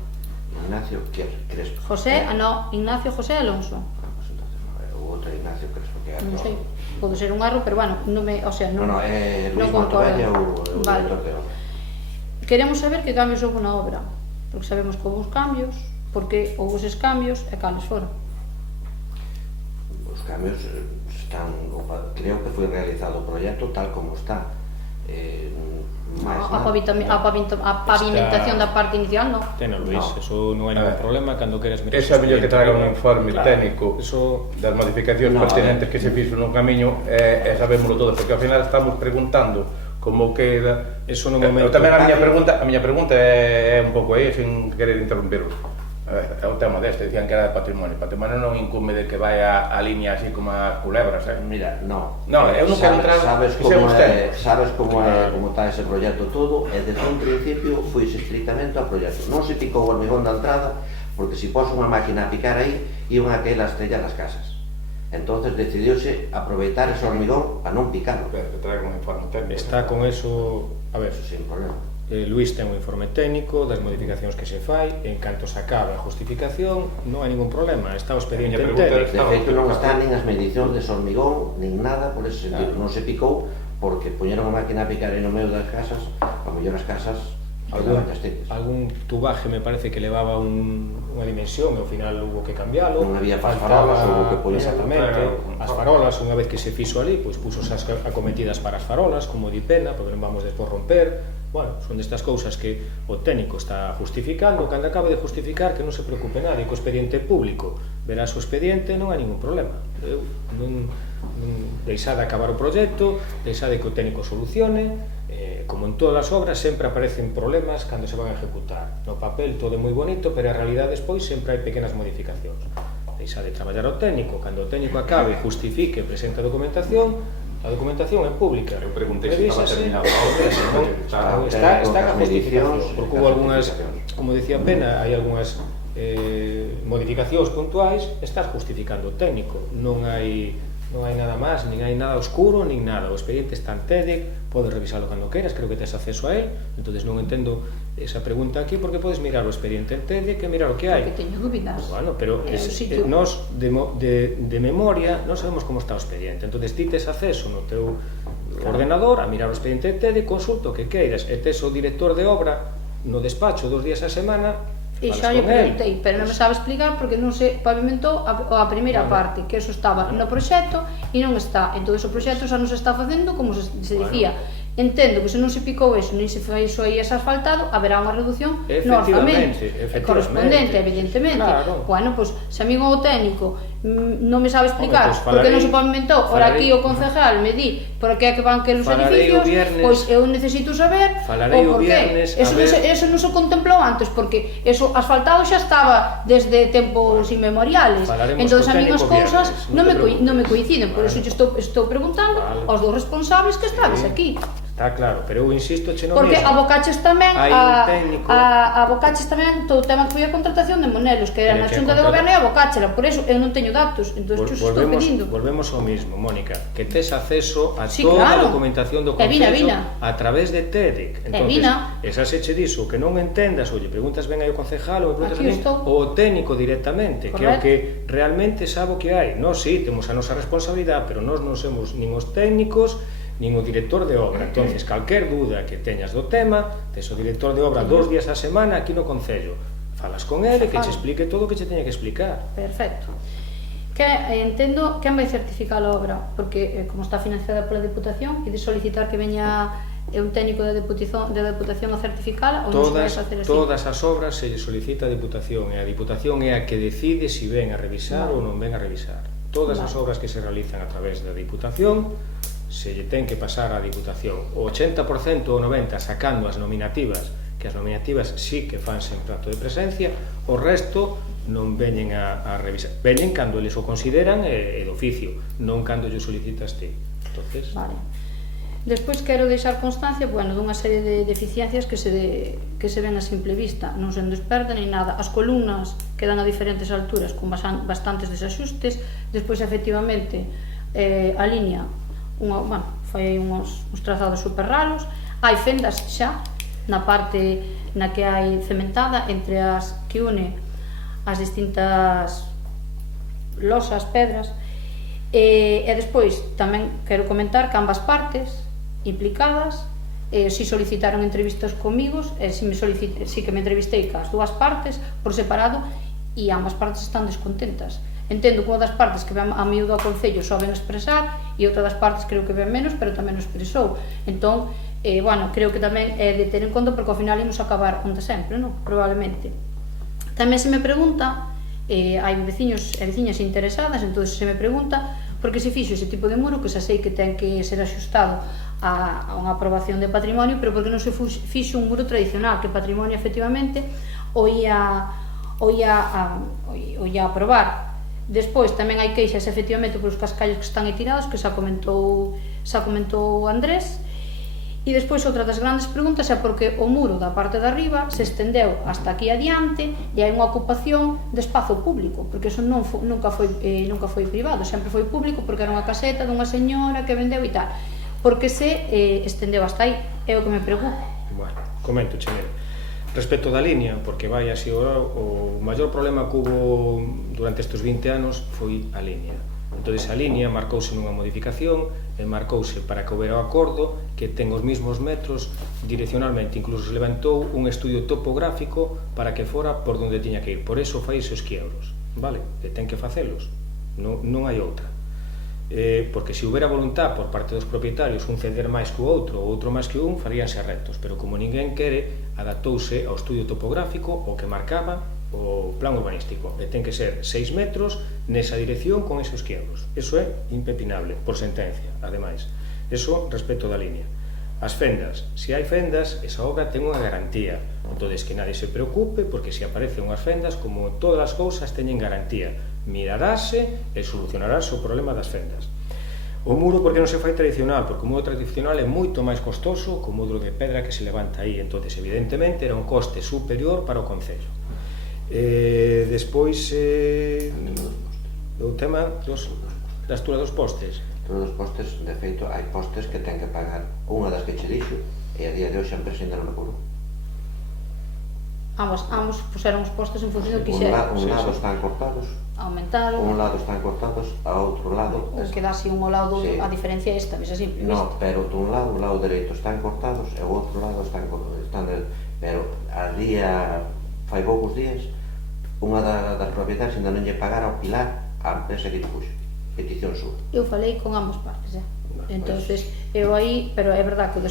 Ignacio Crespo. Ignacio José Alonso. O outro Ignacio Crespo que é. Non sei, pode ser un erro, pero bueno, non é Luís Matovelle o director de obra. Queremos saber que cambios houve na obra, porque sabemos que houve uns cambios, porque houve eses cambios e cales foron. Os cambios creo que foi realizado o proxecto tal como está, a pavimentación da parte inicial, non. Teno, Luís, eso non hai ningún problema, cando queres mirar... Esa mellor que traga un informe técnico das modificacións pertinentes que se fixo no camiño e sabémoslo todo, porque ao final estamos preguntando como queda... Eso no momento... Tamén a miña pregunta é un pouco aí, sin querer interrumpirvos. É o tema deste, decían que era de patrimonio. Patrimonio non incumbe de que vai a línea así como a culebras, Mira, non. Non, eu non quero entrar... Sabes como está ese proxecto todo, e desde un principio fuise estrictamente ao proxecto. Non se picou o hormigón da entrada, porque se pos unha máquina a picar aí, iban a caer as tellas das casas. Entonces decidiuse aproveitar ese hormigón para non picarlo. Pero que traga un informe técnico. Está con eso... A ver, sin problema. Luís ten un informe técnico das modificacións que se fai, en canto se acaba a justificación non hai ningún problema, está o expediente en técnico. De feito non está nin as medicións de hormigón, nin nada por ese sentido, non se picou porque poñeron a máquina a picar aí no medio das casas, a mellor as casas algún tubaje me parece que levaba unha dimensión e ao final hubo que cambialo, non había as farolas, hubo que poñer exactamente as farolas, unha vez que se fixo ali, pois puso as acometidas para as farolas como di pena, porque non vamos despois romper. Bueno, son destas cousas que o técnico está justificando, cando acabe de justificar que non se preocupe nadie, co expediente público verás o expediente, non hai ningún problema. Eu non deixade acabar o proxecto, deixade que o técnico solucione, como en todas as obras sempre aparecen problemas cando se van a ejecutar. No papel todo é moi bonito, pero a realidade despois sempre hai pequenas modificacións. Deixade traballar o técnico, cando o técnico acabe, justifique, presente a documentación é pública. Eu preguntei se estaba terminado a obra, está a justificación, porque hubo algunhas, como decía Pena, hai algunhas modificacións puntuais, estás justificando o técnico, non hai nada máis, nin hai nada oscuro, nin nada, o expediente está en TEDEC, podes revisalo cando queras, creo que tes acceso a él, entonces non entendo esa pregunta aquí, porque podes mirar o expediente en TEDEC e mirar o que hai. Porque teño dúbidas. Bueno, pero nos de memoria non sabemos como está o expediente, entonces ti tes acceso no teu ordenador a mirar o expediente en TEDEC, consulta o que queiras, e tes o director de obra no despacho 2 días a semana. E xa lle preguntei, pero non me sabe explicar porque non se pavimentou a primeira parte, que eso estaba no proxecto e non está. Entón, o proxecto xa non se está facendo como se dicía. Entendo que se non se picou eso, nin se fai iso aí asfaltado, haberá unha reducción no orzamento correspondente, evidentemente. Bueno, pois, se a mí o técnico non me sabe explicar porque non se pavimentou, ora aquí o concejal me di por que é que van que os edificios, pois eu necesito saber o porqué. Eso non se contemplou antes, porque eso asfaltado xa estaba desde tempos inmemoriales. Entón, a mí as cousas non me coinciden, por eso estou preguntando aos dos responsables que estades aquí. Está claro, pero eu insisto che no porque mesmo. Abocaches tamén todo o tema que foi a contratación de Monelos, que era na Xunta de Goberno e abocáchela, por eso eu non teño datos, entón eu estou pedindo. Volvemos ao mismo, Mónica, que tes acceso a toda a documentación do Concello a través de TEDEC. Entonces, esa se che diso, que non entendas, oye, preguntas ben aí ao concejal ou preguntas ben ao técnico directamente, que é o que realmente sabe o que hai. Nós sí, temos a nosa responsabilidade, pero nós non somos nin os técnicos nin o director de obra. Entonces, calquer duda que teñas do tema, tes o director de obra 2 días a semana aquí no Concello. Falas con ele, que che explique todo o que che teña que explicar. Perfecto. Entendo quen vai certificar a obra, porque como está financiada pola Deputación, e de solicitar que veña un técnico da Deputación a certificala, ou non se vai facer así? Todas as obras se lle solicita a Deputación, e a Deputación é a que decide se ven a revisar ou non ven a revisar. Todas as obras que se realizan a través da Deputación se lle ten que pasar á Diputación. O 80% ou 90% sacando as nominativas, que as nominativas sí que fan sempre acto de presencia, o resto non veñen a revisar. Veñen cando eles o consideran e de oficio, non cando lle solicitas ti. Entonces... Vale. Despois quero deixar constancia, dunha serie de deficiencias que se ven a simple vista, non se desperta nin nada. As columnas quedan a diferentes alturas con bastantes desaxustes. Despois, efectivamente, a línea fai uns trazados super raros. Hai fendas xa na parte na que hai cementada entre as que une as distintas losas, pedras, e despois tamén quero comentar que ambas partes implicadas si solicitaron entrevistas comigo, si que me entrevistei cas dúas partes por separado, e ambas partes están descontentas. Entendo que unha das partes que ven a miúdo ao Concello só ven expresar, e outra das partes creo que ven menos, pero tamén o expresou. Entón, bueno, creo que tamén é de ter en conta porque ao final imos acabar onde sempre, non? Probablemente. Tamén se me pregunta, hai veciños e veciñas interesadas, entón se me pregunta por que se fixo ese tipo de muro, que xa sei que ten que ser axustado a unha aprobación de patrimonio, pero por que non se fixo un muro tradicional, que patrimonio efectivamente o ia aprobar. Despois tamén hai queixas efectivamente polos cascallos que están tirados, que xa comentou Andrés. E despois outra das grandes preguntas é porque o muro da parte de arriba se estendeu hasta aquí adiante e hai unha ocupación de espazo público, porque eso nunca foi privado, sempre foi público porque era unha caseta dunha señora que vendeu e tal. Porque se estendeu hasta aí, é o que me preocupa. Bueno, comento, Chenel. Respecto da línea, porque vai así, o maior problema que hubo durante estes 20 anos foi a línea. Entón, a línea marcouse nunha modificación e marcouse para que houbera o acordo que ten os mesmos metros direccionalmente, incluso se levantou un estudio topográfico para que fora por onde tiña que ir. Por eso fai esos quiebros, vale? E ten que facelos, non hai outra. Porque se houbera voluntad por parte dos propietarios un ceder máis que o outro ou outro máis que un, faríanse retos, pero como ninguén quere, adaptouse ao estudio topográfico o que marcaba o plan urbanístico, e ten que ser 6 metros nesa dirección con esos quiebros. Eso é impepinable, por sentencia, ademais. Eso respecto da línea. As fendas, se hai fendas, esa obra ten unha garantía, entón que nadie se preocupe, porque se aparecen unhas fendas, como todas as cousas teñen garantía, mirarase e solucionarase o problema das fendas. O muro, porque non se fai tradicional? Porque o muro tradicional é moito máis costoso que o muro de pedra que se levanta aí, entón evidentemente era un coste superior para o concello. Despois o tema da altura dos postes. Dos postes, de feito, hai postes que ten que pagar unha das que che dixo e a día de hoxe a empresa ainda non a cobrou. Ambos puseron os postes en función do que quixeran. Un lado están cortados, aumentaron. Un lado están cortados, a outro lado... Queda así un ao lado, a diferencia esta, ves así. No, pero un lado dereito están cortados e o outro lado están pero a día, fai poucos días, unha das propietarias ainda non lle pagara o pilar á empresa que puxo, petición súa. Eu falei con ambas partes, entonces eu aí, pero é verdad que o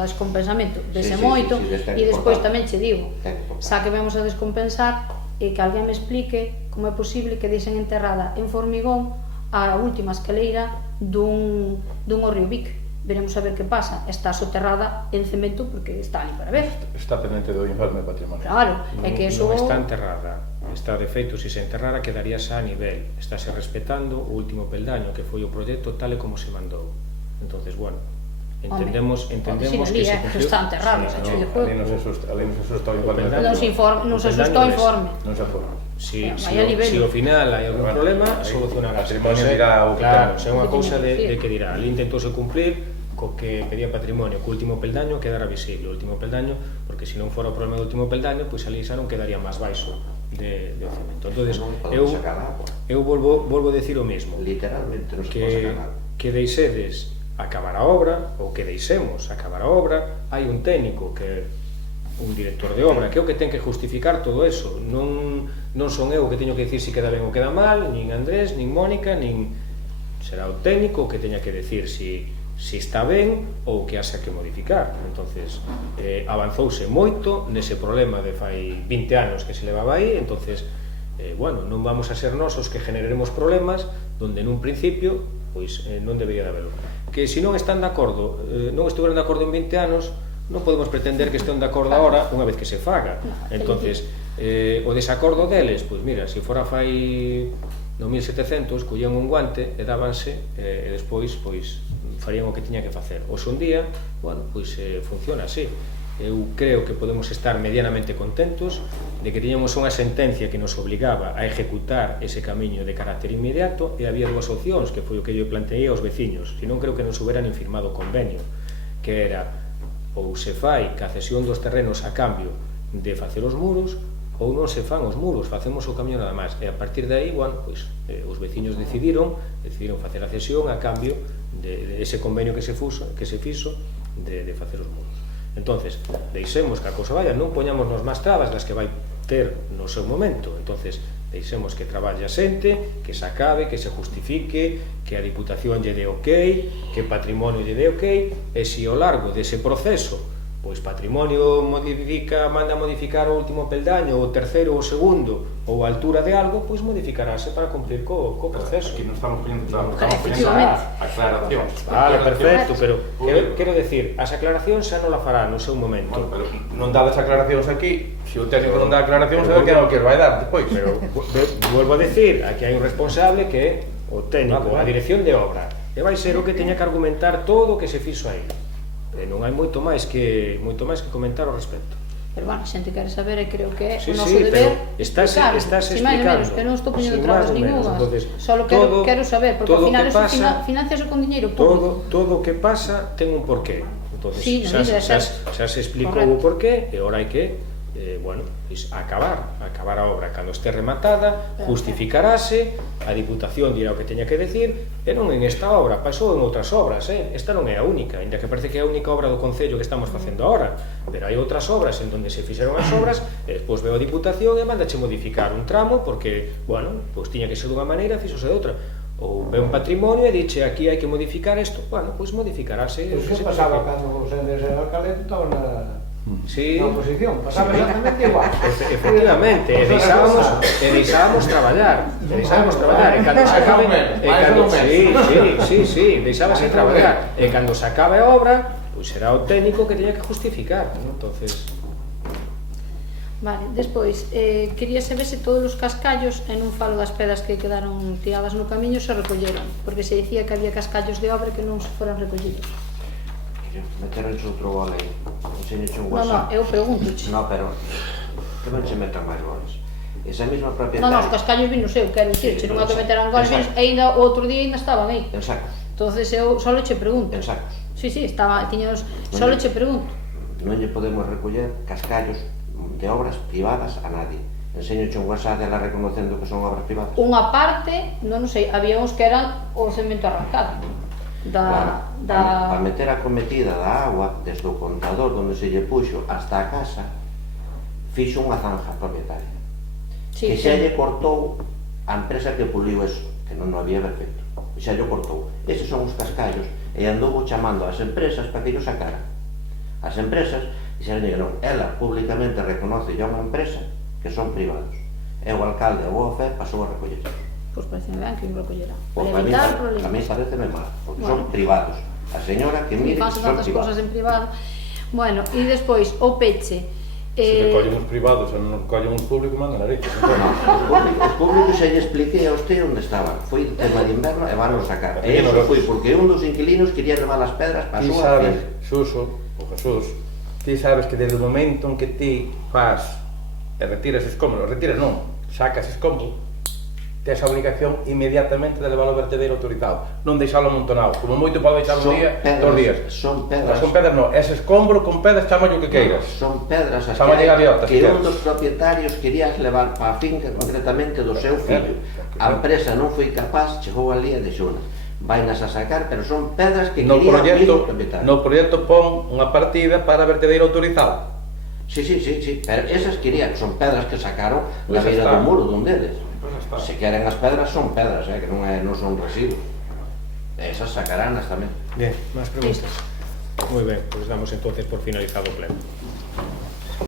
descompensamento dese moito, e despois tamén che digo, xa que vemos a descompensar, e que alguén me explique como é posible que deixen enterrada en formigón a última escaleira dun Río Vic. Veremos a ver que pasa. Está soterrada en cemento porque está ali para ver. Está pendente do informe de patrimonio. Claro, é que eso... Non está enterrada. Está de feito, se se enterrara quedaría xa a nivel. Estáse respetando o último peldaño que foi o proxecto tal e como se mandou. Entonces, bueno, entendemos que se cumpliu. Está enterrado, se cho de juego. Ali non se asustó o informe. Non se asustó o informe. Non se asustó. Si ao final hai algún problema, solucionarase. Claro, é unha cousa de que dirá. Ali intentouse cumplir co que pedía patrimonio, co último peldaño quedara visible. O último peldaño, porque se non fora o problema do último peldaño, pois ali xa non quedaría máis baixo de cemento. Entonces, eu volvo a decir o mesmo. Literalmente non se pode sacar agua. Que deixedes acabar a obra, ou que deixemos acabar a obra, hai un técnico que un director de obra, que é o que ten que justificar todo eso. Non son eu que teño que dicir se queda ben ou queda mal, nin Andrés, nin Mónica, nin... Será o técnico que teña que decir se está ben ou que haxa que modificar. Entonces, avanzouse moito nese problema de fai 20 anos que se levaba aí, entonces, bueno, non vamos a ser nós os que generaremos problemas donde nun principio, pois, non debería de haberlo. Que se non están de acordo, non estuveran de acordo en 20 anos, non podemos pretender que estén de acordo agora unha vez que se faga. Entonces, o desacordo deles, pois mira, se fora fai no 1700, collían un guante e dábanse, e despois, pois, farían o que tiña que facer. Hoxe un día, bueno, pois funciona así. Eu creo que podemos estar medianamente contentos de que tiñamos unha sentencia que nos obligaba a ejecutar ese camiño de carácter inmediato e había dúas opcións, que foi o que eu planteei aos veciños, senón creo que non se houberan firmado convenio, que era ou se fai ca cesión dos terrenos a cambio de facer os muros, ou non se fan os muros, facemos o camiño nada máis. E a partir de aí, bueno, pois, os veciños decidiron facer a cesión a cambio de ese convenio que se fixo de facer os muros. Entonces, deixemos que a cousa vaya, non poñámonos máis trabas das que vai ter no seu momento. Entonces, deixemos que traballe a xente, que se acabe, que se justifique, que a Diputación lle dé ok, que Patrimonio lle dé ok, e se ao largo dese proceso pois Patrimonio manda modificar o último peldaño, o terceiro ou o segundo, ou a altura de algo, pois modificarase para cumplir co proceso. Aquí non estamos poñendo aclaracións. Vale, perfecto, pero quero decir, as aclaracións xa non la fará no seu momento. Bueno, pero non dades aclaracións aquí, se o técnico non dá aclaracións, sabe que non que vai dar depois. Pero, vuelvo a decir, aquí hai un responsable que é o técnico, a dirección de obra, e vai ser o que teña que argumentar todo o que se fixo aí. E non hai moito máis que comentar ao respecto. Pero bueno, a xente quere saber e creo que é o noso deber. Estás explicando. Que non estou poñendo trabas ningunhas. Solo quero saber, porque ao final eso financiase con diñeiro público. Todo o que pasa ten un porqué. Sí, xa se explicou o porqué e ora hai que acabar a obra. Cando este rematada, justificarase, a Diputación dirá o que teña que decir, e non en esta obra, pasou en outras obras, esta non é a única, ainda que parece que é a única obra do Concello que estamos facendo agora, pero hai outras obras en donde se fixeron as obras, e despois veo a Diputación e mandache modificar un tramo, porque, pois tiña que ser dunha maneira, fixose de outra, ou ve un Patrimonio e dixe aquí hai que modificar isto, pois modificarase. Pois que pasaba cando vos endes en Alcalde, estaba na oposición, pasaba exactamente igual. Efectivamente, e deixábamos traballar, e cando se acabe, deixábase traballar, e cando se acabe a obra, pois será o técnico que teña que justificar, entonces. Vale, despois, quería saber se todos os cascallos, e non falo das pedras que quedaron tiradas no camiño, se recolleron, porque se dicía que había cascallos de obra que non se foran recollidos. Meteronse outro gol aí, enseñoche un WhatsApp. Non, eu pregunto-che. Non, pero que non se metan máis goles. Esa mesma propietaria... Non, os cascallos vinos eu, quero dicir, non é que meteran goles vinos, e ainda o outro día ainda estaban aí. En sacos. Entonces eu só che pregunto. En sacos. Sí, tiños, só che pregunto. Non lle podemos recoller cascallos de obras privadas a nadie. Enseñoche un WhatsApp dela reconocendo que son obras privadas. Unha parte, non sei, había uns que eran o cemento arrancado. Para meter a cometida da agua desde o contador onde se lle puxo hasta a casa, fixo unha zanja propietaria que xa lle cortou a empresa que puliu eso, que non había perfecto, e xa lle cortou. Eses son os cascallos, e andou chamando ás empresas para que yo sacaran. As empresas dixeron que non, ela públicamente reconoce a unha empresa que son privados, e o alcalde a boa fe pasou a recoller. Pois parece ben que o recollera. A mí parece mal, porque son privados. A señora que mire que son privados. Cosas en privado. Bueno, e despois, o peche. Se recollen os privados e non recollen os públicos, mandan a leite. Os públicos xa lle expliquei a usted onde estaban. Foi tema de inverno e van a sacar. E iso foi porque un dos inquilinos quería levar as pedras para a súa fin. Jesús, ti sabes que desde o momento en que ti faz e retiras escombros, sacas escombros, tes a obligación inmediatamente de levar ao vertedero autorizado, non deixalo amontonado, como moito pode deixar un día, 2 días. Son pedras. Son pedras non, ese escombro con pedras chama o que queiras. Son pedras as que un dos propietarios querías levar para a finca concretamente do seu fillo. A empresa non foi capaz, chegou al día de xunas. Vainas a sacar, pero son pedras que quería o mismo propietario. No proxecto pon unha partida para vertedero autorizado. Sí, pero esas querían, son pedras que sacaron na beira do muro dun deles. Se queren as pedras, son pedras, que non son residuos. Esas sacaránas tamén. Bien, máis preguntas? Moi ben, pois damos entonces por finalizado o pleno.